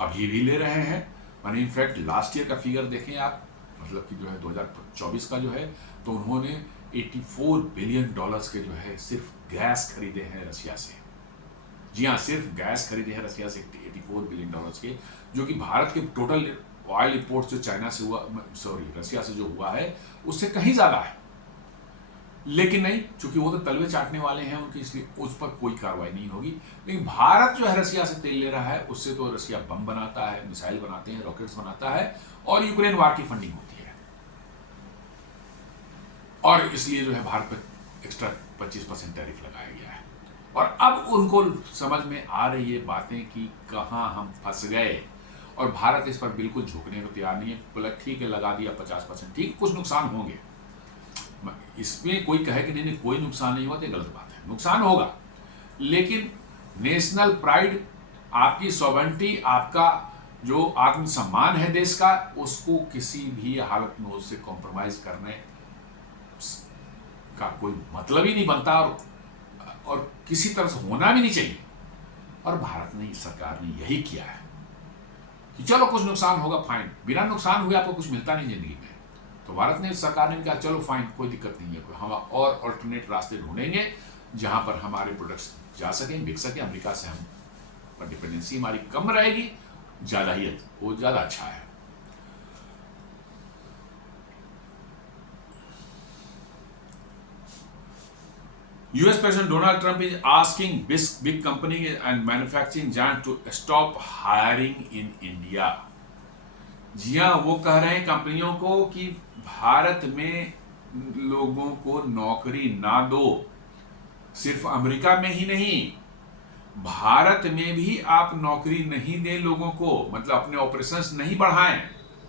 अभी भी ले रहे हैं। मैंने इनफैक्ट लास्ट ईयर का फिगर देखें आप, मतलब कि जो है 2024 का जो है, तो उन्होंने 84 बिलियन डॉलर्स के जो है सिर्फ गैस खरीदे हैं रसिया से। जी हाँ, सिर्फ गैस खरीदे हैं रसिया से 84 बिलियन डॉलर्स के, जो कि भारत के टोटल ऑयल इंपोर्ट जो चाइना से हुआ, रसिया से जो हुआ है उससे कहीं ज़्यादा है। लेकिन नहीं, चूंकि वो तो तलवे चाटने वाले हैं उनकी, इसलिए उस पर कोई कार्रवाई नहीं होगी। लेकिन भारत जो है रसिया से तेल ले रहा है, उससे तो रसिया बम बनाता है, मिसाइल बनाते हैं, रॉकेट्स बनाता है, और यूक्रेन वार की फंडिंग होती है। और इसलिए जो है भारत पर एक्स्ट्रा 25% टैरिफ लगाया गया है। और अब उनको समझ में आ रही है बातें कि कहाँ हम फंस गए, और भारत इस पर बिल्कुल झुकने को तैयार नहीं है। बोला ठीक है, लगा दिया 50%, ठीक, कुछ नुकसान होंगे, इसमें कोई कहे कि नहीं कोई नुकसान नहीं हुआ तो गलत बात है, नुकसान होगा। लेकिन नेशनल प्राइड, आपकी सॉवरेंटी, आपका जो आत्मसम्मान है देश का, उसको किसी भी हालत में उससे कॉम्प्रोमाइज करने का कोई मतलब ही नहीं बनता, और किसी तरह से होना भी नहीं चाहिए। और भारत ने, सरकार ने यही किया है कि चलो कुछ नुकसान होगा, फाइन, बिना नुकसान हुए आपको कुछ मिलता नहीं जिंदगी में। तो भारत ने, सरकार ने कहा चलो फाइन, कोई दिक्कत नहीं है, हम और अल्टरनेट रास्ते ढूंढेंगे जहां पर हमारे प्रोडक्ट्स जा सकें, बिक सकें। अमेरिका से हम पर डिपेंडेंसी हमारी कम रहेगी, ज़्यादा ही वो ज़्यादा अच्छा है। US President Donald Trump is asking big companies and manufacturing giants to stop hiring in India। जी हाँ, वो कह रहे हैं कंपनियों को कि भारत में लोगों को नौकरी ना दो। सिर्फ अमेरिका में ही नहीं, भारत में भी आप नौकरी नहीं दें लोगों को, मतलब अपने ऑपरेशंस नहीं बढ़ाएं,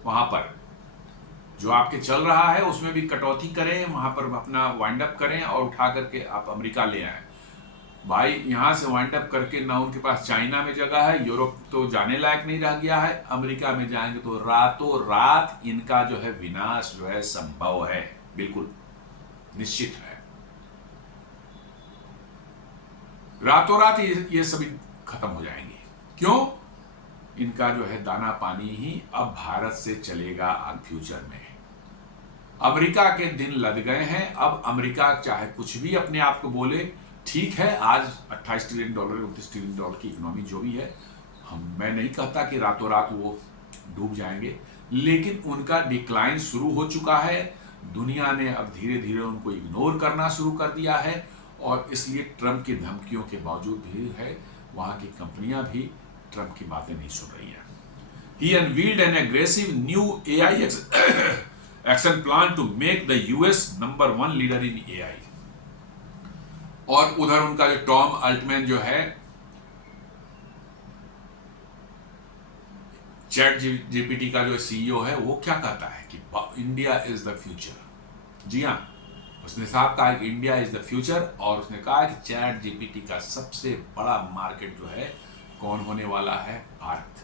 वहां पर जो आपके चल रहा है उसमें भी कटौती करें, वहां पर अपना वाइंड अप करें और उठा करके आप अमेरिका ले आए। भाई यहाँ से वाइंड अप करके ना उनके पास चाइना में जगह है, यूरोप तो जाने लायक नहीं रह गया है, अमेरिका में जाएंगे तो रातों रात इनका जो है विनाश जो है संभव है, बिल्कुल निश्चित है। रातों रात ये सभी खत्म हो जाएंगे। क्यों? इनका जो है दाना पानी ही अब भारत से चलेगा फ्यूचर में। अमेरिका के दिन लद गए हैं। अब अमेरिका चाहे कुछ भी अपने आप को बोले, ठीक है, आज $28 ट्रिलियन $29 ट्रिलियन की इकोनॉमी जो भी है, मैं नहीं कहता कि रातों रात वो डूब जाएंगे, लेकिन उनका डिक्लाइन शुरू हो चुका है। दुनिया ने अब धीरे धीरे उनको इग्नोर करना शुरू कर दिया है, और इसलिए ट्रंप की धमकियों के बावजूद भी है वहाँ की कंपनियां भी ट्रंप की बातें नहीं सुन रही हैं। He unveiled an aggressive new AI action plan to make the US #1 leader in AI। और उधर उनका जो टॉम अल्टमैन जो है चैट जीपीटी का जो सीईओ है, वो क्या कहता है कि इंडिया इज द फ्यूचर। जी हाँ, उसने साफ कहा कि इंडिया इज द फ्यूचर, और उसने कहा कि चैट जीपीटी का सबसे बड़ा मार्केट जो है कौन होने वाला है, भारत।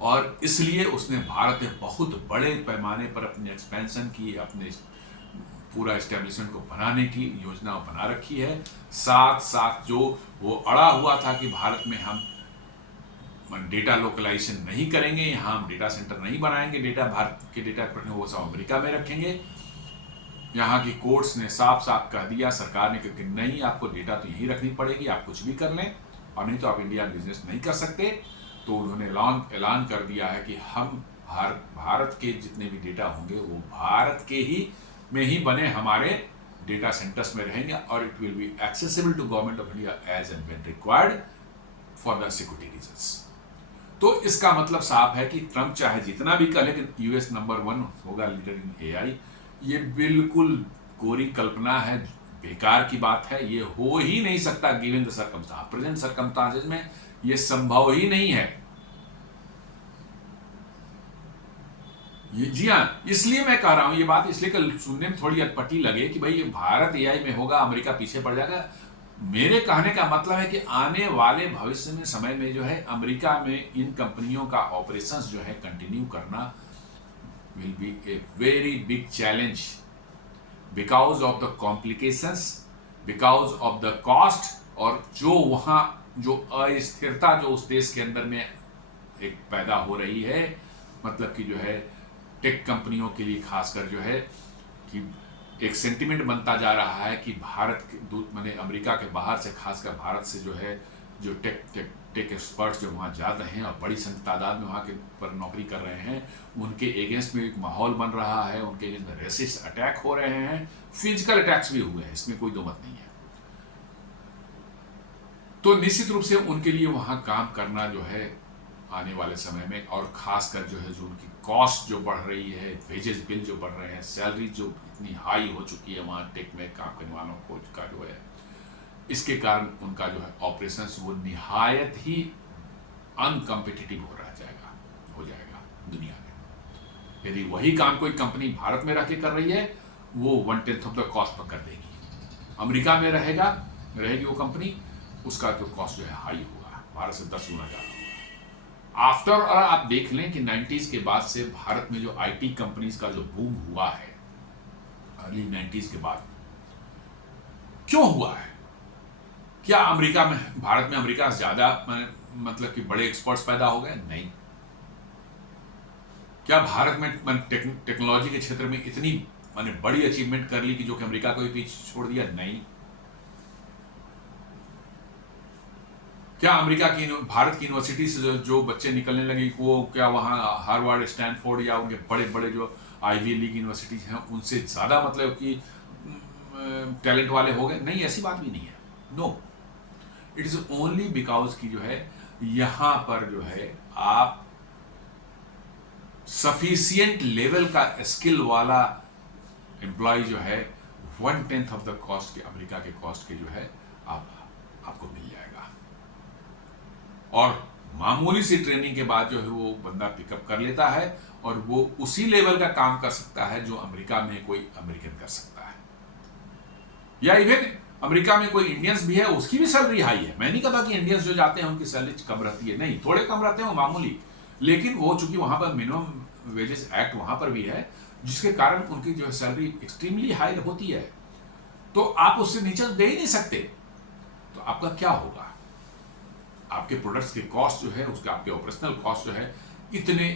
और इसलिए उसने भारत में बहुत बड़े पैमाने पर अपनी एक्सपेंशन की, अपने पूरा एस्टेब्लिशमेंट को बनाने की योजना बना रखी है। साथ साथ जो वो अड़ा हुआ था कि भारत में हम डेटा लोकलाइजेशन नहीं करेंगे, यहाँ हम डेटा सेंटर नहीं बनाएंगे, डेटा भारत के डेटा वो सब अमेरिका में रखेंगे, यहाँ की कोर्ट्स ने साफ साफ कह दिया, सरकार ने कहा कि नहीं, आपको डेटा तो यहीं रखनी पड़ेगी, आप कुछ भी कर लें, और नहीं तो आप इंडिया में बिजनेस नहीं कर सकते। तो उन्होंने ऐलान कर दिया है कि हम भारत के जितने भी डेटा होंगे वो भारत के ही में ही बने हमारे डेटा सेंटर्स में रहेंगे, और it will be accessible to government of India as and when required for the security reasons. तो इसका मतलब साफ है कि ट्रंप चाहे जितना भी कहे, लेकिन यूएस #1 होगा लीडर इन एआई, ये बिल्कुल कोरी कल्पना है, बेकार की बात है। ये हो ही नहीं सकता given the circumstance, present circumstances में ये संभव ही नहीं है। जी हाँ, इसलिए मैं कह रहा हूं ये बात, इसलिए कि सुनने में थोड़ी अटपटी लगे कि भाई ये भारत एआई में होगा, अमेरिका पीछे पड़ जाएगा। मेरे कहने का मतलब है कि आने वाले भविष्य में समय में जो है अमेरिका में इन कंपनियों का ऑपरेशंस जो है कंटिन्यू करना will be A very big challenge, because of the complications, because of the cost, और जो वहाँ जो अस्थिरता जो उस देश के अंदर में एक पैदा हो रही है, मतलब कि जो है टेक कंपनियों के लिए खासकर जो है कि एक सेंटिमेंट बनता जा रहा है कि भारत के माने अमेरिका के बाहर से, खासकर भारत से जो है जो टेक एक्सपर्ट्स जो वहाँ जा रहे हैं और बड़ी तादाद में वहाँ के पर नौकरी कर रहे हैं, उनके एगेंस्ट में एक माहौल बन रहा है, उनके एगेंस्ट में रेसिस्ट अटैक हो रहे हैं, फिजिकल अटैक्स भी हुए हैं, इसमें कोई दो मत नहीं है। तो निश्चित रूप से उनके लिए वहाँ काम करना जो है आने वाले समय में, और खासकर जो है जो उनकी कॉस्ट जो बढ़ रही है, वेजेस बिल जो बढ़ रहे हैं, सैलरी जो इतनी हाई हो चुकी है वहाँ टेक में काम करने वालों को का जो है, इसके कारण उनका जो है ऑपरेशंस वो निहायत ही अनकम्पिटिटिव हो जाएगा दुनिया में। यदि वही काम कोई कंपनी भारत में रह के कर रही है, वो 1/10 ऑफ द कॉस्ट पर कर देगी। अमेरिका में रहेगी वो कंपनी, उसका जो कॉस्ट जो है हाई होगा, भारत से 10 गुना ज़्यादा होगा। आफ्टर, और आप देख लें कि 90s के बाद से भारत में जो आईटी कंपनीज का जो बूम हुआ है, अर्ली 90s के बाद क्यों हुआ है? क्या अमेरिका में, भारत में अमेरिका से ज्यादा मतलब कि बड़े एक्सपर्ट्स पैदा हो गए? नहीं। क्या भारत में टेक्नोलॉजी के क्षेत्र में इतनी बड़ी अचीवमेंट कर ली कि जो कि अमेरिका को भी पीछे छोड़ दिया? नहीं। क्या अमेरिका की भारत की यूनिवर्सिटी से जो बच्चे निकलने लगे, वो क्या वहाँ हार्वर्ड, स्टैनफोर्ड या उनके बड़े बड़े जो आईवी लीग यूनिवर्सिटीज हैं उनसे ज़्यादा मतलब कि टैलेंट वाले हो गए? नहीं, ऐसी बात भी नहीं है। No, it is only because की जो है यहाँ पर जो है आप सफिशियंट लेवल का स्किल वाला एम्प्लॉय जो है 1/10 ऑफ द कॉस्ट के, अमेरिका के कॉस्ट के जो है आपको मिल जाएगा, और मामूली सी ट्रेनिंग के बाद जो है वो बंदा पिकअप कर लेता है, और वो उसी लेवल का काम कर सकता है जो अमेरिका में कोई अमेरिकन कर सकता है, या इवन अमेरिका में कोई इंडियंस भी है उसकी भी सैलरी हाई है। मैं नहीं कहता कि इंडियंस जो जाते हैं उनकी सैलरी कम रहती है, नहीं, थोड़े कम रहते हैं वो मामूली, लेकिन वो चूंकि वहां पर मिनिमम वेजेस एक्ट वहां पर भी है, जिसके कारण उनकी जो है सैलरी एक्सट्रीमली हाई होती है, तो आप उससे नीचे दे ही नहीं सकते। तो आपका क्या होगा? आपके प्रोडक्ट्स के कॉस्ट जो है, उसका आपके ऑपरेशनल कॉस्ट जो है, इतने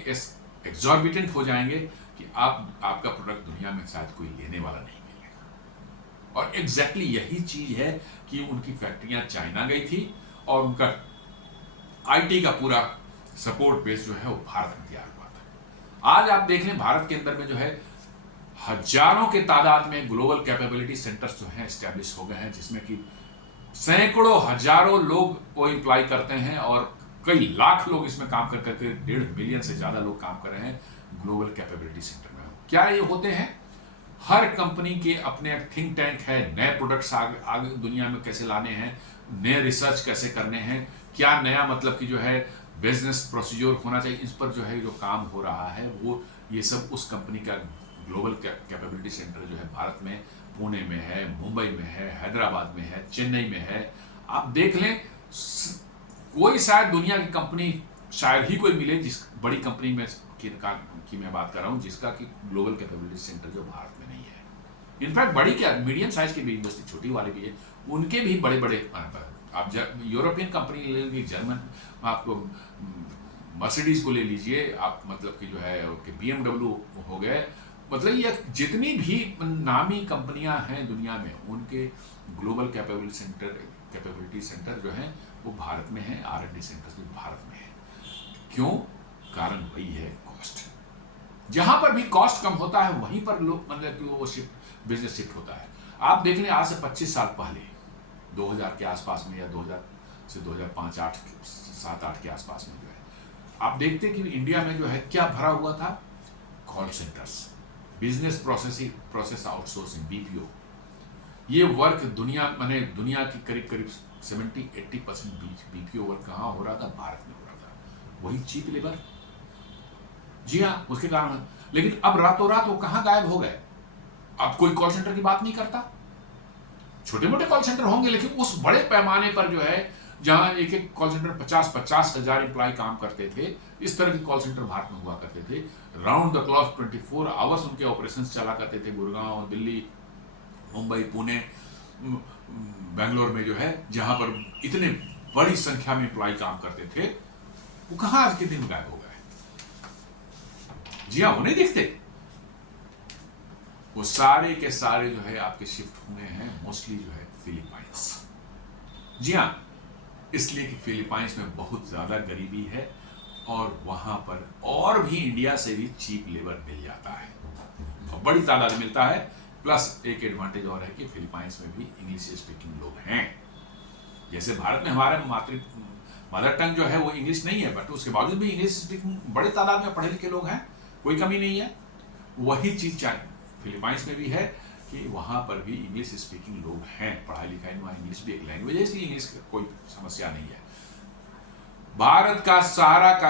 एग्जॉर्बिटेंट हो जाएंगे कि आपका प्रोडक्ट दुनिया में शायद कोई लेने वाला नहीं मिलेगा। और एग्जैक्टली यही चीज है कि उनकी फैक्ट्रियां चाइना गई थी और उनका आईटी का पूरा सपोर्ट बेस जो है वो भारत में तैयार हुआ था। आज आप देख लें भारत के अंदर में जो है हजारों के तादाद में ग्लोबल कैपेबिलिटी सेंटर्स जो हैं एस्टेब्लिश हो गए हैं, जिसमें कि सैकड़ों हजारों लोग वो इम्प्लाई करते हैं और कई लाख लोग इसमें काम कर करके 1.5 मिलियन से ज़्यादा लोग काम कर रहे हैं ग्लोबल कैपेबिलिटी सेंटर में। क्या ये होते हैं? हर कंपनी के अपने थिंक टैंक है, नए प्रोडक्ट्स आगे दुनिया में कैसे लाने हैं, नए रिसर्च कैसे करने हैं, क्या नया मतलब कि जो है बिजनेस प्रोसीजर होना चाहिए, इस पर जो है जो काम हो रहा है वो ये सब उस कंपनी का ग्लोबल कैपेबिलिटी सेंटर जो है भारत में पुणे में है, मुंबई में है, हैदराबाद में है, चेन्नई में है। आप देख लें कोई शायद दुनिया की कंपनी शायद ही कोई मिले जिस बड़ी कंपनी में की मैं बात कर रहा हूँ जिसका कि ग्लोबल कैपेबिलिटी सेंटर जो भारत में नहीं है। इनफैक्ट बड़ी क्या मीडियम साइज की भी यूनिवर्सिटी, छोटी वाली भी है, उनके भी बड़े बड़े आप यूरोपियन कंपनी ले लीजिए, जर्मन आपको मर्सिडीज को ले लीजिए आप, मतलब कि जो है BMW हो गए, मतलब ये जितनी भी नामी कंपनियां हैं दुनिया में उनके ग्लोबल कैपेबिलिटी सेंटर जो है वो भारत में है, R&D सेंटर्स भी भारत में है। क्यों? कारण वही है कॉस्ट। जहां पर भी कॉस्ट कम होता है वहीं पर लोग मतलब कि वो बिजनेस शिफ्ट होता है। आप देख लें आज से 25 साल पहले 2000 के आसपास में या 2000 से 2005 7 8 के आसपास में जो है आप देखते कि इंडिया में जो है क्या भरा हुआ था, call centres, business process outsourcing, BPO। ये वर्क दुनिया की करीब करीब 70-80% BPO वर्क कहाँ हो रहा था? भारत में हो रहा था। वही चीप लेबर, जी हाँ, उसके कारण। लेकिन अब रातों रात वो कहाँ गायब हो गए? अब कोई कॉल सेंटर की बात नहीं करता। छोटे मोटे कॉल सेंटर होंगे लेकिन उस बड़े पैमाने पर जो है जहां एक एक कॉल सेंटर 50-50 हजार एम्प्लॉय काम करते थे, इस तरह के कॉल सेंटर भारत में हुआ करते थे। राउंड द क्लॉक 24 आवर्स उनके ऑपरेशंस चला करते थे। गुड़गांव, दिल्ली, मुंबई, पुणे, बेंगलोर में जो है जहां पर इतने बड़ी संख्या में एम्प्लॉय काम करते थे, वो कहां आज के दिन गायब हो गए? जी हाँ, वो नहीं दिखते। वो सारे के सारे जो है आपके शिफ्ट हुए हैं मोस्टली जो है फिलीपाइंस। जी हाँ, इसलिए कि फिलीपाइंस में बहुत ज़्यादा गरीबी है और वहाँ पर और भी इंडिया से भी चीप लेबर मिल जाता है और बड़ी तादाद मिलता है। प्लस एक एडवांटेज और है कि फिलीपाइंस में भी इंग्लिश स्पीकिंग लोग हैं। जैसे भारत में हमारे मदर टंग जो है वो इंग्लिश नहीं है, बट उसके बावजूद भी इंग्लिश स्पीकिंग बड़े तादाद में पढ़े लिखे लोग हैं, कोई कमी नहीं है। वही चीज़ चाहिए फिलीपाइंस में भी है कि वहाँ पर भी इंग्लिश स्पीकिंग लोग हैं, पढ़ाई लिखाई में इंग्लिश भी एक लैंग्वेज है, इसलिए इंग्लिश की कोई समस्या नहीं है। भारत का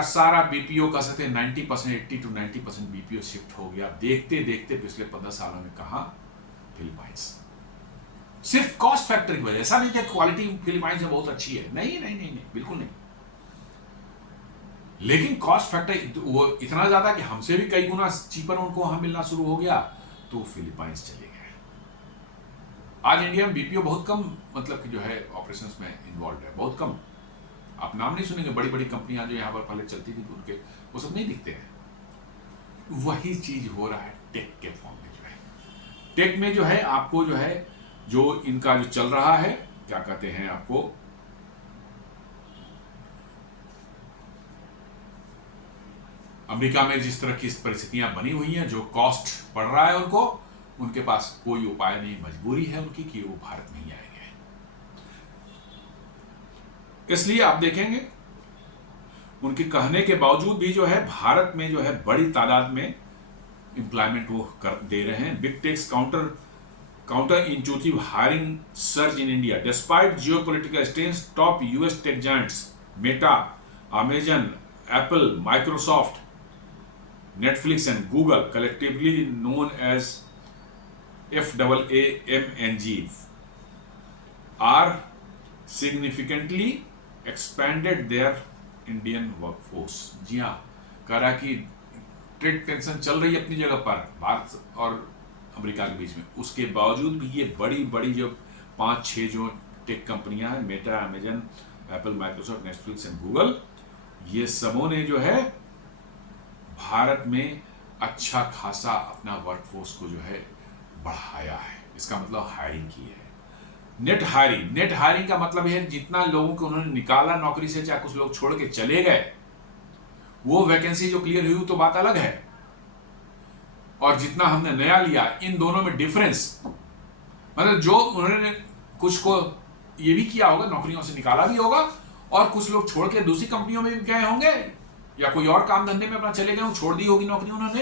सारा BPO का सकते 90%, 80 to 90% BPO शिफ्ट हो गया देखते देखते पिछले 15 सालों में। कहा? फिलीपाइंस। सिर्फ कॉस्ट फैक्टर की वजह। ऐसा नहीं कि क्वालिटी फिलीपाइंस में बहुत अच्छी है, नहीं नहीं नहीं नहीं, बिल्कुल नहीं। लेकिन कॉस्ट फैक्टर वो इतना ज्यादा कि हमसे भी कई गुना चीपर उनको वहां मिलना शुरू हो गया, तो फिलीपाइंस चले गए। आज इंडिया में BPO बहुत कम मतलब कि जो है ऑपरेशंस में इन्वॉल्व है, बहुत कम। आप नाम नहीं सुनेंगे, बड़ी बड़ी कंपनियां जो यहाँ पर पहले चलती थी उनके वो सब नहीं दिखते हैं। वही चीज हो रहा है टेक के फॉर्म में जो है। टेक में जो है आपको जो है जो इनका जो चल रहा है, क्या कहते हैं आपको, अमेरिका में जिस तरह की परिस्थितियां बनी हुई हैं, जो कॉस्ट पड़ रहा है उनको, उनके पास कोई उपाय नहीं, मजबूरी है उनकी कि वो भारत नहीं आएंगे। इसलिए आप देखेंगे उनके कहने के बावजूद भी जो है भारत में जो है बड़ी तादाद में एम्प्लॉयमेंट वो दे रहे हैं। Big techs counter intuitive hiring surge in India despite geopolitical stance. Top US tech giants Meta, Amazon, Apple, Microsoft, Netflix and Google, collectively known as FAAMNG, are significantly expanded their Indian workforce। जी हाँ, कह रहा कि trade tension चल रही है अपनी जगह पर भारत और अमेरिका के बीच में, उसके बावजूद भी ये बड़ी बड़ी जो 5-6 जो टेक कंपनियां हैं, Meta, Amazon, Apple, Microsoft, Netflix and Google, ये सबों ने जो है भारत में अच्छा खासा अपना वर्कफोर्स को जो है बढ़ाया है। इसका मतलब हायरिंग की है। नेट हायरिंग का मतलब है जितना लोगों को उन्होंने निकाला नौकरी से, चाहे कुछ लोग छोड़ के चले गए, वो वैकेंसी जो क्लियर हुई तो बात अलग है, और जितना हमने नया लिया, इन दोनों में डिफरेंस, मतलब जो उन्होंने कुछ को ये भी किया होगा, नौकरियों से निकाला भी होगा, और कुछ लोग छोड़ के दूसरी कंपनियों में भी गए होंगे, या कोई और काम धंधे में अपना चले गए, छोड़ दी होगी नौकरी उन्होंने।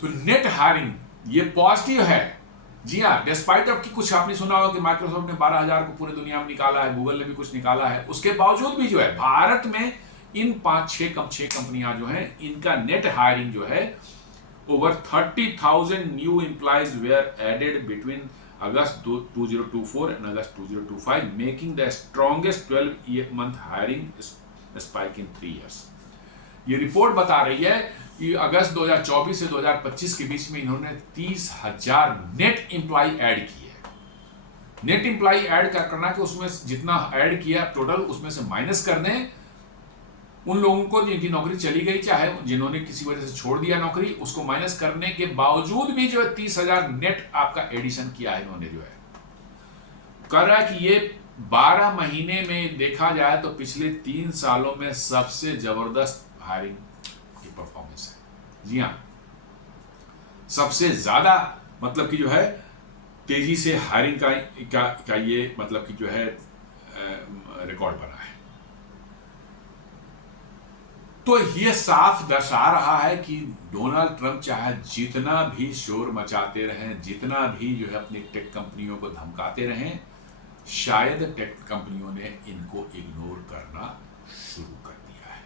तो नेट हायरिंग ये पॉजिटिव है। जी हाँ, डिस्पाइट ऑफ कि कुछ आपने सुना होगा कि माइक्रोसॉफ्ट ने 12,000 को पूरे दुनिया में निकाला है, गूगल ने भी कुछ निकाला है, उसके बावजूद भी जो है भारत में इन 5-6 कंपनियां जो हैं, इनका नेट हायरिंग जो है over 30,000 new employees were added between August 2024 and August 2025, making the strongest 12-month hiring spike in 3 years. ये रिपोर्ट बता रही है कि अगस्त 2024 से 2025 के बीच में इन्होंने 30,000 नेट एम्प्लॉय ऐड किए। नेट एम्प्लॉय ऐड करना कि उसमें जितना ऐड किया टोटल, उसमें से माइनस कर दें उन लोगों को जिनकी नौकरी चली गई, चाहे जिन्होंने किसी वजह से छोड़ दिया नौकरी, उसको माइनस करने के बावजूद भी जो है 30,000 नेट आपका एडिशन किया है इन्होंने, जो है कर रहा है कि ये 12 महीने में देखा जाए तो पिछले 3 सालों में सबसे जबरदस्त हायरिंग की परफॉर्मेंस है। जी हाँ, सबसे ज्यादा मतलब कि जो है तेजी से हायरिंग का ये मतलब कि जो है रिकॉर्ड बना है। तो ये साफ दर्शा रहा है कि डोनाल्ड ट्रंप चाहे जितना भी शोर मचाते रहें, जितना भी जो है अपनी टेक कंपनियों को धमकाते रहें, शायद टेक कंपनियों ने इनको इग्नोर करना शुरू कर दिया है।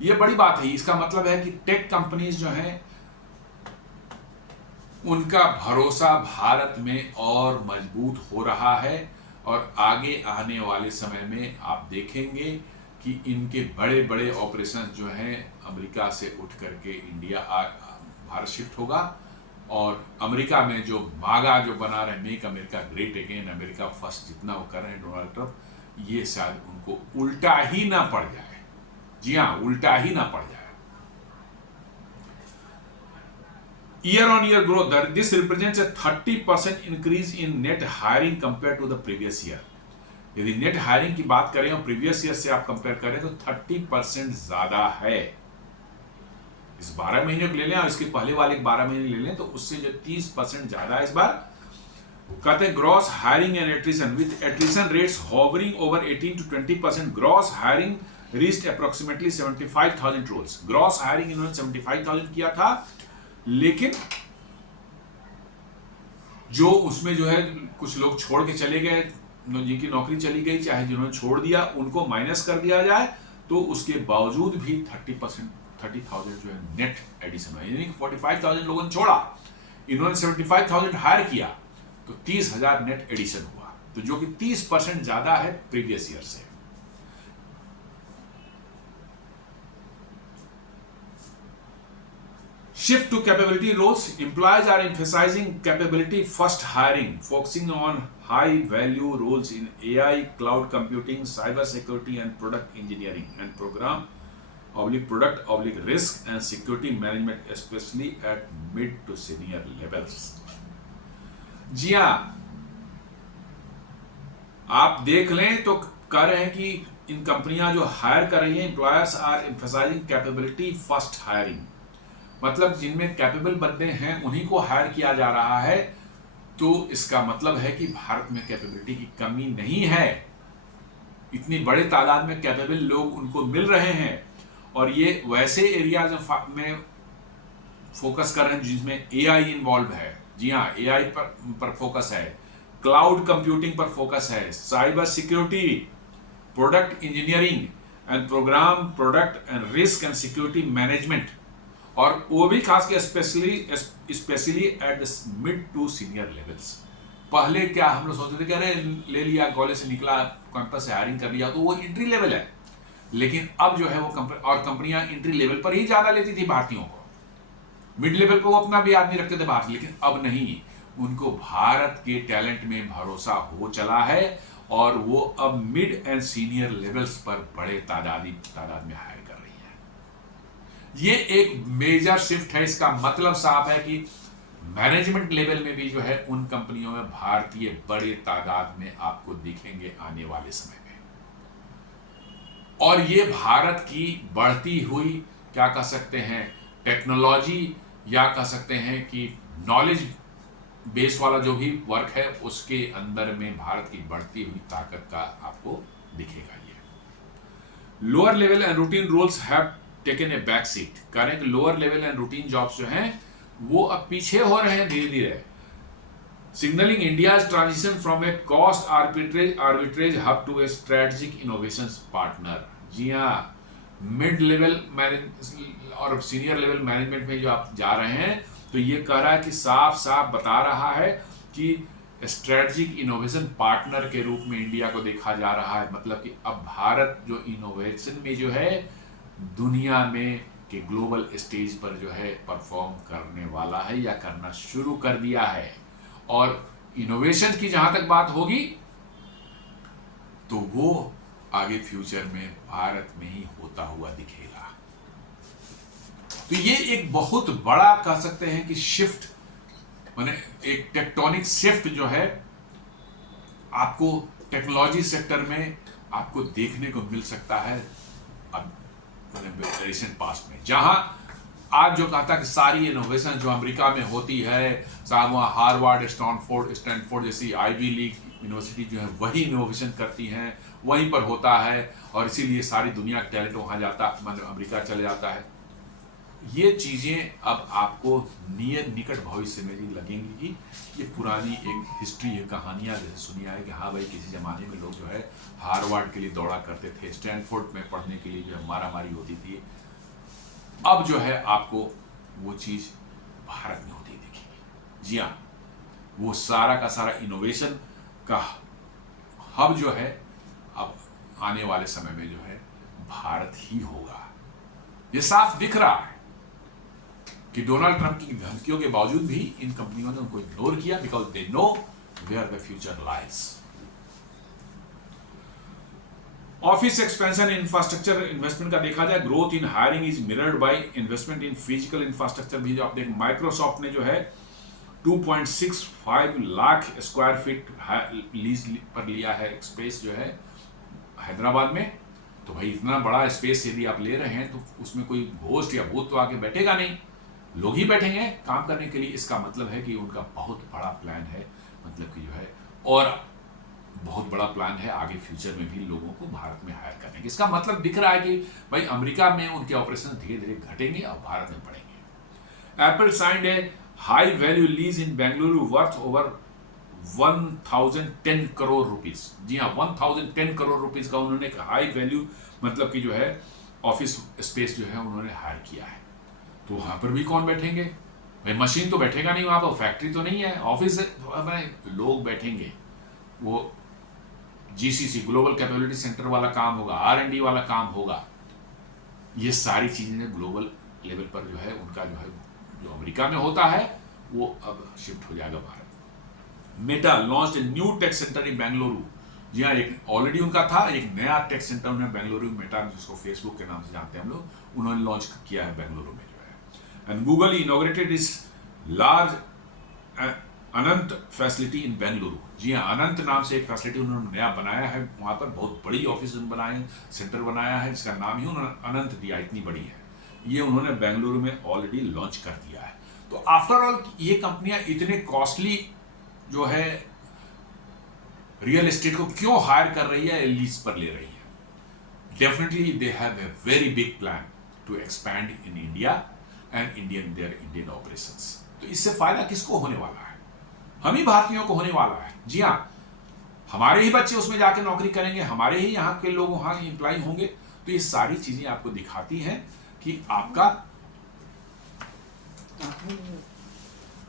ये बड़ी बात है। इसका मतलब है कि टेक कंपनीज जो हैं उनका भरोसा भारत में और मजबूत हो रहा है, और आगे आने वाले समय में आप देखेंगे कि इनके बड़े बड़े ऑपरेशन जो हैं अमेरिका से उठ करके इंडिया भारत शिफ्ट होगा, और अमेरिका में जो मागा जो बना रहे, make America great again, America first, जितना वो कर रहे हैं डोनाल्ड ट्रंप, ये शायद उनको उल्टा ही ना पड़ जाए। जी हाँ, उल्टा ही ना पड़ जाए। Year on year growth, this represents a 30% increase in net hiring compare to the previous year. यदि नेट हायरिंग की बात करें और प्रीवियस ईयर से आप कंपेयर करें तो 30% ज्यादा है। इस 12 महीने को ले लें और इसके पहले वाले 12 महीने ले लें तो उससे जो 30% ज्यादा है इस बार। कहते हैं gross hiring and attrition, with attrition rates hovering over 18 to 20%, gross hiring reached approximately 75,000 roles. Gross hiring इन्होंने 75,000 किया था, लेकिन जो उसमें जो है कुछ लोग छोड़ के चले गए, जिनकी नौकरी चली गई, चाहे जिन्होंने छोड़ दिया, उनको माइनस कर दिया जाए तो उसके बावजूद भी 30,000 जो है नेट एडिशन है। यानी कि 45,000 लोगों ने छोड़ा, इन्होंने 75,000 हायर किया, तो 30,000 नेट एडिशन हुआ, तो जो कि 30% ज्यादा है प्रीवियस ईयर से। Shift to capability roles. Employers are emphasizing capability first hiring, focusing on high value roles in AI, cloud computing, cyber security and product engineering, and product risk and security management, especially at mid to senior levels. जी हाँ, आप देख लें तो कह रहे हैं कि इन कंपनियां जो हायर कर रही हैं, employers are emphasising capability first hiring, मतलब जिनमें कैपेबल बंदे हैं उन्हीं को हायर किया जा रहा है। तो इसका मतलब है कि भारत में कैपेबिलिटी की कमी नहीं है, इतनी बड़े तादाद में कैपेबल लोग उनको मिल रहे हैं, और ये वैसे एरियाज में फोकस कर रहे हैं जिसमें एआई इन्वॉल्व है। जी हाँ, एआई पर फोकस है, क्लाउड कंप्यूटिंग पर फोकस है, cyber security, product engineering and programme, product and risk and security management, और वो भी खास के specially at the mid to senior levels. पहले क्या हम लोग सोचते थे कि अरे ले लिया, कॉलेज से निकला, कैंपस से हायरिंग कर लिया, तो वो एंट्री लेवल है, लेकिन अब जो है वो कंपनियां एंट्री लेवल पर ही ज्यादा लेती थी भारतीयों को, मिड लेवल पर वो अपना भी आदमी रखते थे बाहर, लेकिन अब नहीं, उनको भारत के टैलेंट में भरोसा हो चला है, और वो अब मिड एंड सीनियर लेवल्स पर बड़े तादाद में हायर कर रही है। ये एक मेजर शिफ्ट है। इसका मतलब साफ है कि मैनेजमेंट लेवल में भी जो है उन कंपनियों में भारतीय बड़े तादाद में आपको दिखेंगे आने वाले समय में। और ये भारत की बढ़ती हुई क्या कह सकते हैं टेक्नोलॉजी, या कह सकते हैं कि नॉलेज बेस वाला जो भी वर्क है उसके अंदर में भारत की बढ़ती हुई ताकत का आपको दिखेगा। ये lower level and routine roles have taken a back seat. करें कि lower level and routine jobs जो हैं वो अब पीछे हो रहे हैं धीरे धीरे, signalling India's transition from a cost arbitrage hub to a strategic innovation partner. जी हाँ, मिड लेवल और सीनियर लेवल मैनेजमेंट में जो आप जा रहे हैं तो ये कह रहा है कि साफ साफ बता रहा है कि स्ट्रेटेजिक इनोवेशन पार्टनर के रूप में इंडिया को देखा जा रहा है। मतलब कि अब भारत जो इनोवेशन में जो है दुनिया में के ग्लोबल स्टेज पर जो है परफॉर्म करने वाला है या करना शुरू कर दिया है। और इनोवेशन की जहां तक बात होगी तो वो आगे फ्यूचर में भारत में ही होता हुआ दिखेगा। तो ये एक बहुत बड़ा कह सकते हैं कि शिफ्ट, माने एक टेक्टोनिक शिफ्ट जो है आपको टेक्नोलॉजी सेक्टर में आपको देखने को मिल सकता है अब रिसेंट पास्ट में। जहां आज जो कहता कि सारी इनोवेशन जो अमेरिका में होती है, साहब वहाँ हार्वर्ड, स्टैनफोर्ड जैसी आईवी लीग यूनिवर्सिटी जो है वही इनोवेशन करती हैं, वहीं पर होता है और इसीलिए सारी दुनिया का टैलेंट वहाँ जाता, मतलब अमेरिका चले जाता है। ये चीज़ें अब आपको निकट भविष्य में भी लगेंगी कि ये पुरानी एक हिस्ट्री है, कहानियाँ जैसे सुनी है कि हाँ भाई किसी ज़माने में लोग जो है हार्वर्ड के लिए दौड़ा करते थे, स्टैनफोर्ड में पढ़ने के लिए जो है मारामारी होती थी। अब जो है आपको वो चीज़ भारत में होती दिखेगी। जी हाँ, वो सारा का सारा इनोवेशन का हब जो है अब आने वाले समय में जो है भारत ही होगा। ये साफ दिख रहा है कि डोनाल्ड ट्रंप की धमकियों के बावजूद भी इन कंपनियों ने उनको इग्नोर किया, because they know where the future lies. Office expansion infrastructure investment का देखा जाए, growth in hiring is mirrored by investment in physical infrastructure भी जो आप देख, माइक्रोसॉफ्ट ने जो है 2.65 लाख स्क्वायर फीट लीज पर लिया है स्पेस जो है हैदराबाद में। तो भाई इतना बड़ा स्पेस यदि आप ले रहे हैं तो उसमें कोई घोस्ट या भूत तो आके बैठेगा नहीं, लोग ही बैठेंगे काम करने के लिए। इसका मतलब है कि उनका बहुत बड़ा प्लान है, मतलब कि जो है और बहुत बड़ा प्लान है आगे फ्यूचर में भी लोगों को भारत में हायर करने की। इसका मतलब दिख रहा है कि भाई अमेरिका में उनके ऑपरेशन धीरे धीरे घटेंगे और भारत में बढ़ेंगे। Apple signed a high value lease in Bengaluru worth over 1010 crore rupees. जी हाँ, 1010 करोड़ रुपीज का उन्होंने हाई वैल्यू मतलब कि जो है ऑफिस स्पेस जो है उन्होंने हायर किया है। तो वहां पर भी कौन बैठेंगे भाई, मशीन तो बैठेगा नहीं वहां पर, फैक्ट्री तो नहीं है, ऑफिस में लोग बैठेंगे। वो जीसीसी ग्लोबल कैपेबिलिटी सेंटर वाला काम होगा, R&D वाला काम होगा। ये सारी चीजें ग्लोबल लेवल पर जो है उनका जो अमेरिका में होता है वो अब शिफ्ट हो जाएगा Bharat. Meta launch a new tech centre in Bengaluru. जी हाँ, एक ऑलरेडी उनका था, एक नया टेक सेंटर उन्होंने बेंगलुरु, मेटा जिसको फेसबुक के नाम से जानते हैं हम लोग, उन्होंने लॉन्च किया है बेंगलुरु में जो है। And Google inaugurated this large Anant facility in Bengaluru. जी हाँ, अनंत नाम से एक फैसिलिटी उन्होंने नया बनाया है, वहाँ पर बहुत बड़ी ऑफिस बनाए, सेंटर बनाया है जिसका नाम ही उन्होंने अनंत दिया, इतनी बड़ी है। ये उन्होंने बेंगलुरु में ऑलरेडी लॉन्च कर दिया है। तो आफ्टर ऑल ये कंपनियां इतने कॉस्टली जो है रियल एस्टेट को क्यों हायर कर रही है, लीज पर ले रही है? Definitely they have a very big plan to expand in India and Indian operations. तो इससे फायदा किसको होने वाला है? हम ही भारतीयों को होने वाला है। जी हाँ, हमारे ही बच्चे उसमें जाके नौकरी करेंगे, हमारे ही यहाँ के लोग वहाँ एम्प्लॉय होंगे। तो ये सारी चीजें आपको दिखाती हैं कि आपका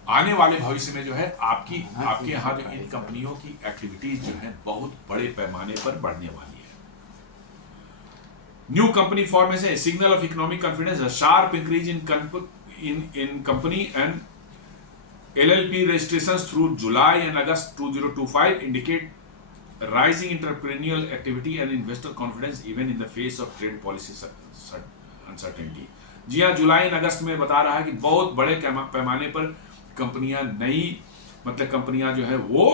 आने वाले भविष्य में जो है आपके यहाँ जो इन कंपनियों की एक्टिविटीज जो है बहुत बड़े पैमाने पर बढ़ने वाली है। New company formation, signal of economic confidence, sharp increase in company and LLP registrations through July and August 2025 indicate rising entrepreneurial activity and investor confidence even in the face of trade policy uncertainty। जी हाँ, जुलाई अगस्त में बता रहा है कि बहुत बड़े पैमाने पर कंपनियां नई मतलब कंपनियां जो है वो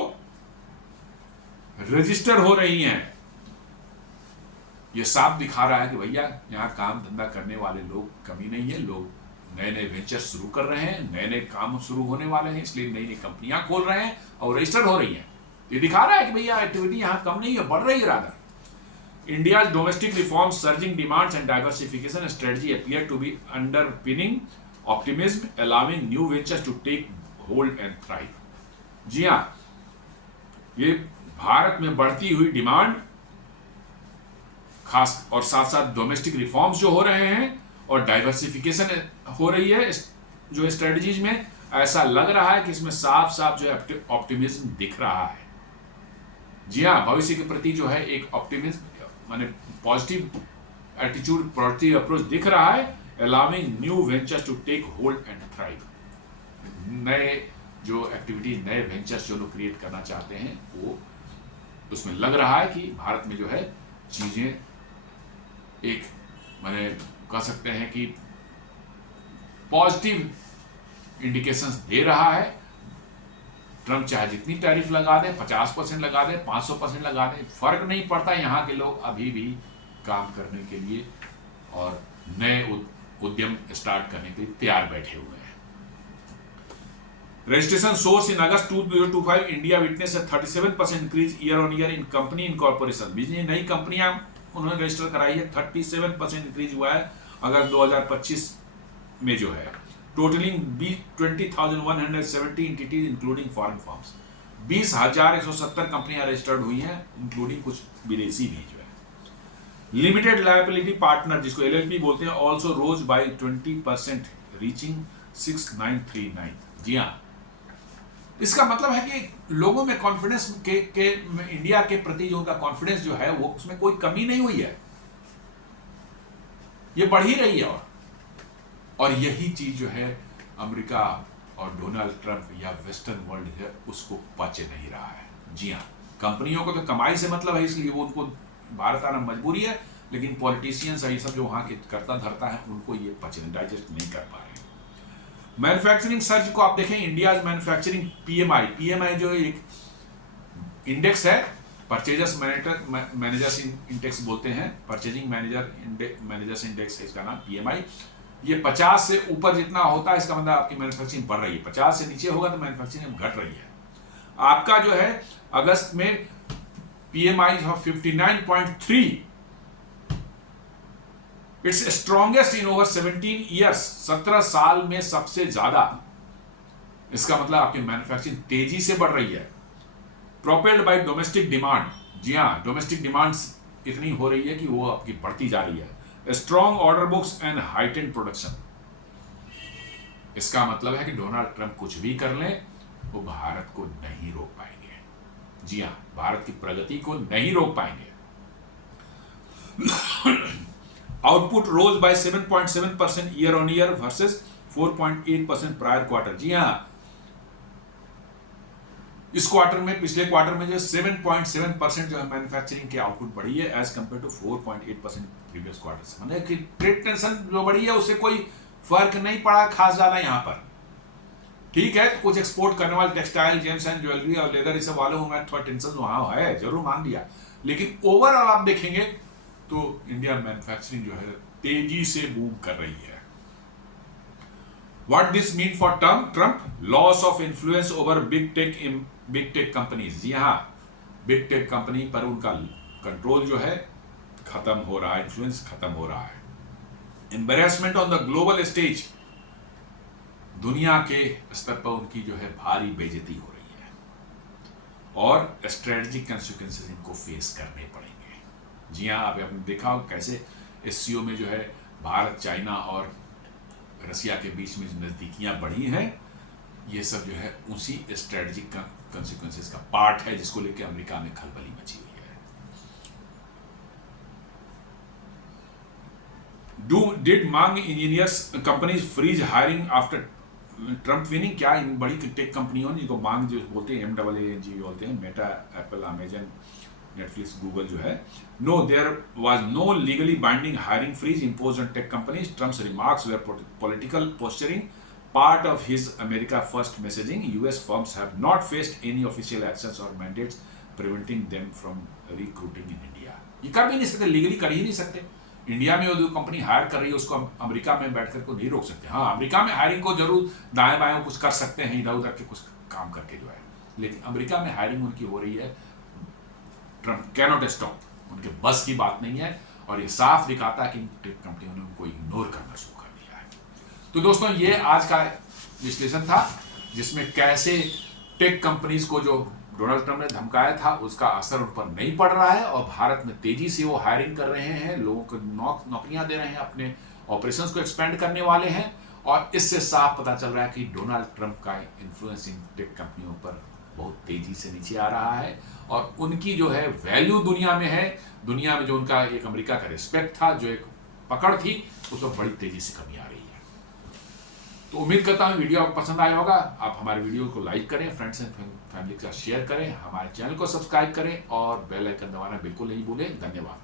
रजिस्टर हो रही हैं। ये साफ दिखा रहा है कि भैया यहाँ काम धंधा करने वाले लोग कमी नहीं है, लोग नए नए वेंचर शुरू कर रहे हैं, नए नए काम शुरू होने वाले हैं, इसलिए नई नई कंपनियां खोल रहे हैं और रजिस्टर हो रही हैं। ये दिखा रहा है कि भैया एक्टिविटी यहाँ कम नहीं है, बढ़ रही है rather. India's domestic reforms, surging demands and diversification strategy appear to be underpinning optimism, allowing new ventures to take hold and thrive। जी हाँ, ये भारत में बढ़ती हुई डिमांड खास और साथ साथ डोमेस्टिक रिफॉर्म्स जो हो रहे हैं और डाइवर्सिफिकेशन हो रही है जो स्ट्रेटजीज में, ऐसा लग रहा है कि इसमें साफ साफ जो है ऑप्टिमिज्म दिख रहा है। जी हाँ, भविष्य के प्रति जो है एक ऑप्टिमिज्म माने पॉजिटिव एटीट्यूड, पॉजिटिव अप्रोच दिख रहा है, allowing new ventures to take hold and thrive. नए जो एक्टिविटी, नए वेंचर्स जो लोग क्रिएट करना चाहते हैं वो उसमें लग रहा है कि भारत में जो है चीजें एक माने कह सकते हैं कि पॉजिटिव इंडिकेशंस दे रहा है। ट्रम्प चाहे जितनी टैरिफ लगा दे, 50% लगा दे, 500% लगा दे, फर्क नहीं पड़ता। यहाँ के लोग अभी भी काम करने के लिए और नए उद्यम स्टार्ट करने के लिए तैयार बैठे हुए हैं। Registration source in August 2025 India witness 37% increase year on year in company incorporation. Business नई कंपनियां उन्होंने रजिस्टर कराई है, 37% इंक्रीज हुआ है अगस्त 2025 में जो है। Totalling 20,170 entities including foreign firms. 20,170 कंपनियां रजिस्टर्ड हुई हैं, इंक्लूडिंग कुछ विदेशी भी जो है। लिमिटेड लायबिलिटी पार्टनर जिसको LLP बोलते हैं ऑल्सो रोज बाय 20% रीचिंग 6,939। जी हाँ, इसका मतलब है कि लोगों में कॉन्फिडेंस के इंडिया के प्रति जो उनका कॉन्फिडेंस जो है वो उसमें कोई कमी नहीं हुई है, ये बढ़ ही रही है। और यही चीज जो है अमेरिका और डोनाल्ड ट्रंप या वेस्टर्न वर्ल्ड है उसको पच नहीं रहा है। जी हाँ, कंपनियों को तो कमाई से मतलब है, इसलिए वो उनको भारत आना मजबूरी है, लेकिन पॉलिटिशियंस ये सब जो वहां के करता धरता है उनको ये पचने डाइजेस्ट नहीं कर पा रहे हैं। मैन्युफैक्चरिंग सर्च को आप देखें, इंडिया मैन्युफैक्चरिंग PMI जो एक इंडेक्स है, परचेजर्स मैनेजर्स इंडेक्स बोलते हैं, परचेजिंग मैनेजर्स इंडेक्स है इसका नाम PMI। ये 50 से ऊपर जितना होता है इसका मतलब आपकी मैन्युफैक्चरिंग बढ़ रही है, 50 से नीचे होगा तो मैन्युफैक्चरिंग घट रही है। आपका जो है अगस्त में PMI 59.3, it's strongest in over 17 years, 17 साल में सबसे ज्यादा। इसका मतलब आपकी मैन्युफैक्चरिंग तेजी से बढ़ रही है। Propelled by domestic demand. जी हाँ, डोमेस्टिक डिमांड्स इतनी हो रही है कि वो आपकी बढ़ती जा रही है। Strong order books and heightened production. इसका मतलब है कि डोनाल्ड ट्रंप कुछ भी कर लें वो भारत को नहीं रोक पाएंगे। जी हाँ, भारत की प्रगति को नहीं रोक पाएंगे। Output rose by 7.7% year on year versus 4.8% prior quarter. जी हाँ, इस क्वार्टर में, पिछले क्वार्टर में जो 7.7% जो है मैन्युफैक्चरिंग की आउटपुट बढ़ी है as compare to 4.8% previous quarter से। मतलब कि ट्रेड टेंशन जो बढ़ी है उससे कोई फर्क नहीं पड़ा खास ज्यादा यहाँ पर। ठीक है, तो कुछ एक्सपोर्ट करने वाले टेक्सटाइल, जेम्स एंड ज्वेलरी और लेदर इस सब वालों में थोड़ा टेंशन वहां है, जरूर मान लिया, लेकिन ओवरऑल आप देखेंगे तो इंडिया मैन्युफैक्चरिंग जो है तेजी से बूम कर रही है। What this mean for Trump? Loss of influence over big tech companies। जी हाँ, बिग टेक कंपनी पर उनका कंट्रोल जो है खत्म हो रहा है, इन्फ्लुएंस खत्म हो रहा है। Embarrassment on the global stage, दुनिया के स्तर पर उनकी जो है भारी बेइज्जती हो रही है और स्ट्रेटेजिक कंसिक्वेंसेस इनको फेस करने पड़ेंगे। जी हाँ, आपने देखा कैसे SCO में जो है भारत, चाइना और रसिया के बीच में नजदीकियां बढ़ी हैं, ये सब जो है उसी स्ट्रेटेजिक कंसिक्वेंसेस का पार्ट है जिसको लेकर अमेरिका में खलबली मची हुई है। Did Mang Engineers companies freeze hiring after Trump winning क्या इन बड़ी टेक कंपनियों ने, जिनको मांग जो बोलते हैं MAANG बोलते हैं, Meta, Apple, Amazon, Netflix, Google जो है, no there was no legally binding hiring freeze impose on tech companies. Trump's remarks were political posturing, part of his America First messaging. US firms have not faced any official actions or mandates preventing them from recruiting in India. ये कर भी नहीं सकते, legally कर ही नहीं सकते. India में जो कंपनी हायर कर रही है उसको अमेरिका में बैठ कर को नहीं रोक सकते. हाँ, अमेरिका में हायरिंग को जरूर दाएं बाएं कुछ कर सकते हैं, इधर उधर के कुछ काम करके जो है, लेकिन अमेरिका में हायरिंग उनकी हो रही है. ट्रम्प कैनॉट स्टॉप, उनके बस की बात नहीं है. और ये साफ दिखाता है कि टेक कंपनियों ने उनको इग्नोर करना शुरू कर दिया है. तो दोस्तों, ये आज का विश्लेषण था जिसमें कैसे टेक कंपनीज को जो डोनाल्ड ट्रंप ने धमकाया था उसका असर उन पर नहीं पड़ रहा है, और भारत में तेजी से वो हायरिंग कर रहे हैं, लोगों को नौकरियां दे रहे हैं, अपने ऑपरेशंस को एक्सपेंड करने वाले हैं. और इससे साफ पता चल रहा है कि डोनाल्ड ट्रंप का इन्फ्लुएंस इन टेक कंपनियों पर बहुत तेजी से नीचे आ रहा है, और उनकी जो है वैल्यू दुनिया में है, दुनिया में जो उनका एक अमेरिका का रिस्पेक्ट था, जो एक पकड़ थी, उसमें बड़ी तेजी से कमी आ रही है. तो उम्मीद करता हूँ वीडियो आपको पसंद आया होगा. आप हमारे वीडियो को लाइक करें, फ्रेंड्स एंड फैमिली के साथ शेयर करें, हमारे चैनल को सब्सक्राइब करें और बेल आइकन दबाना बिल्कुल नहीं भूलें. धन्यवाद.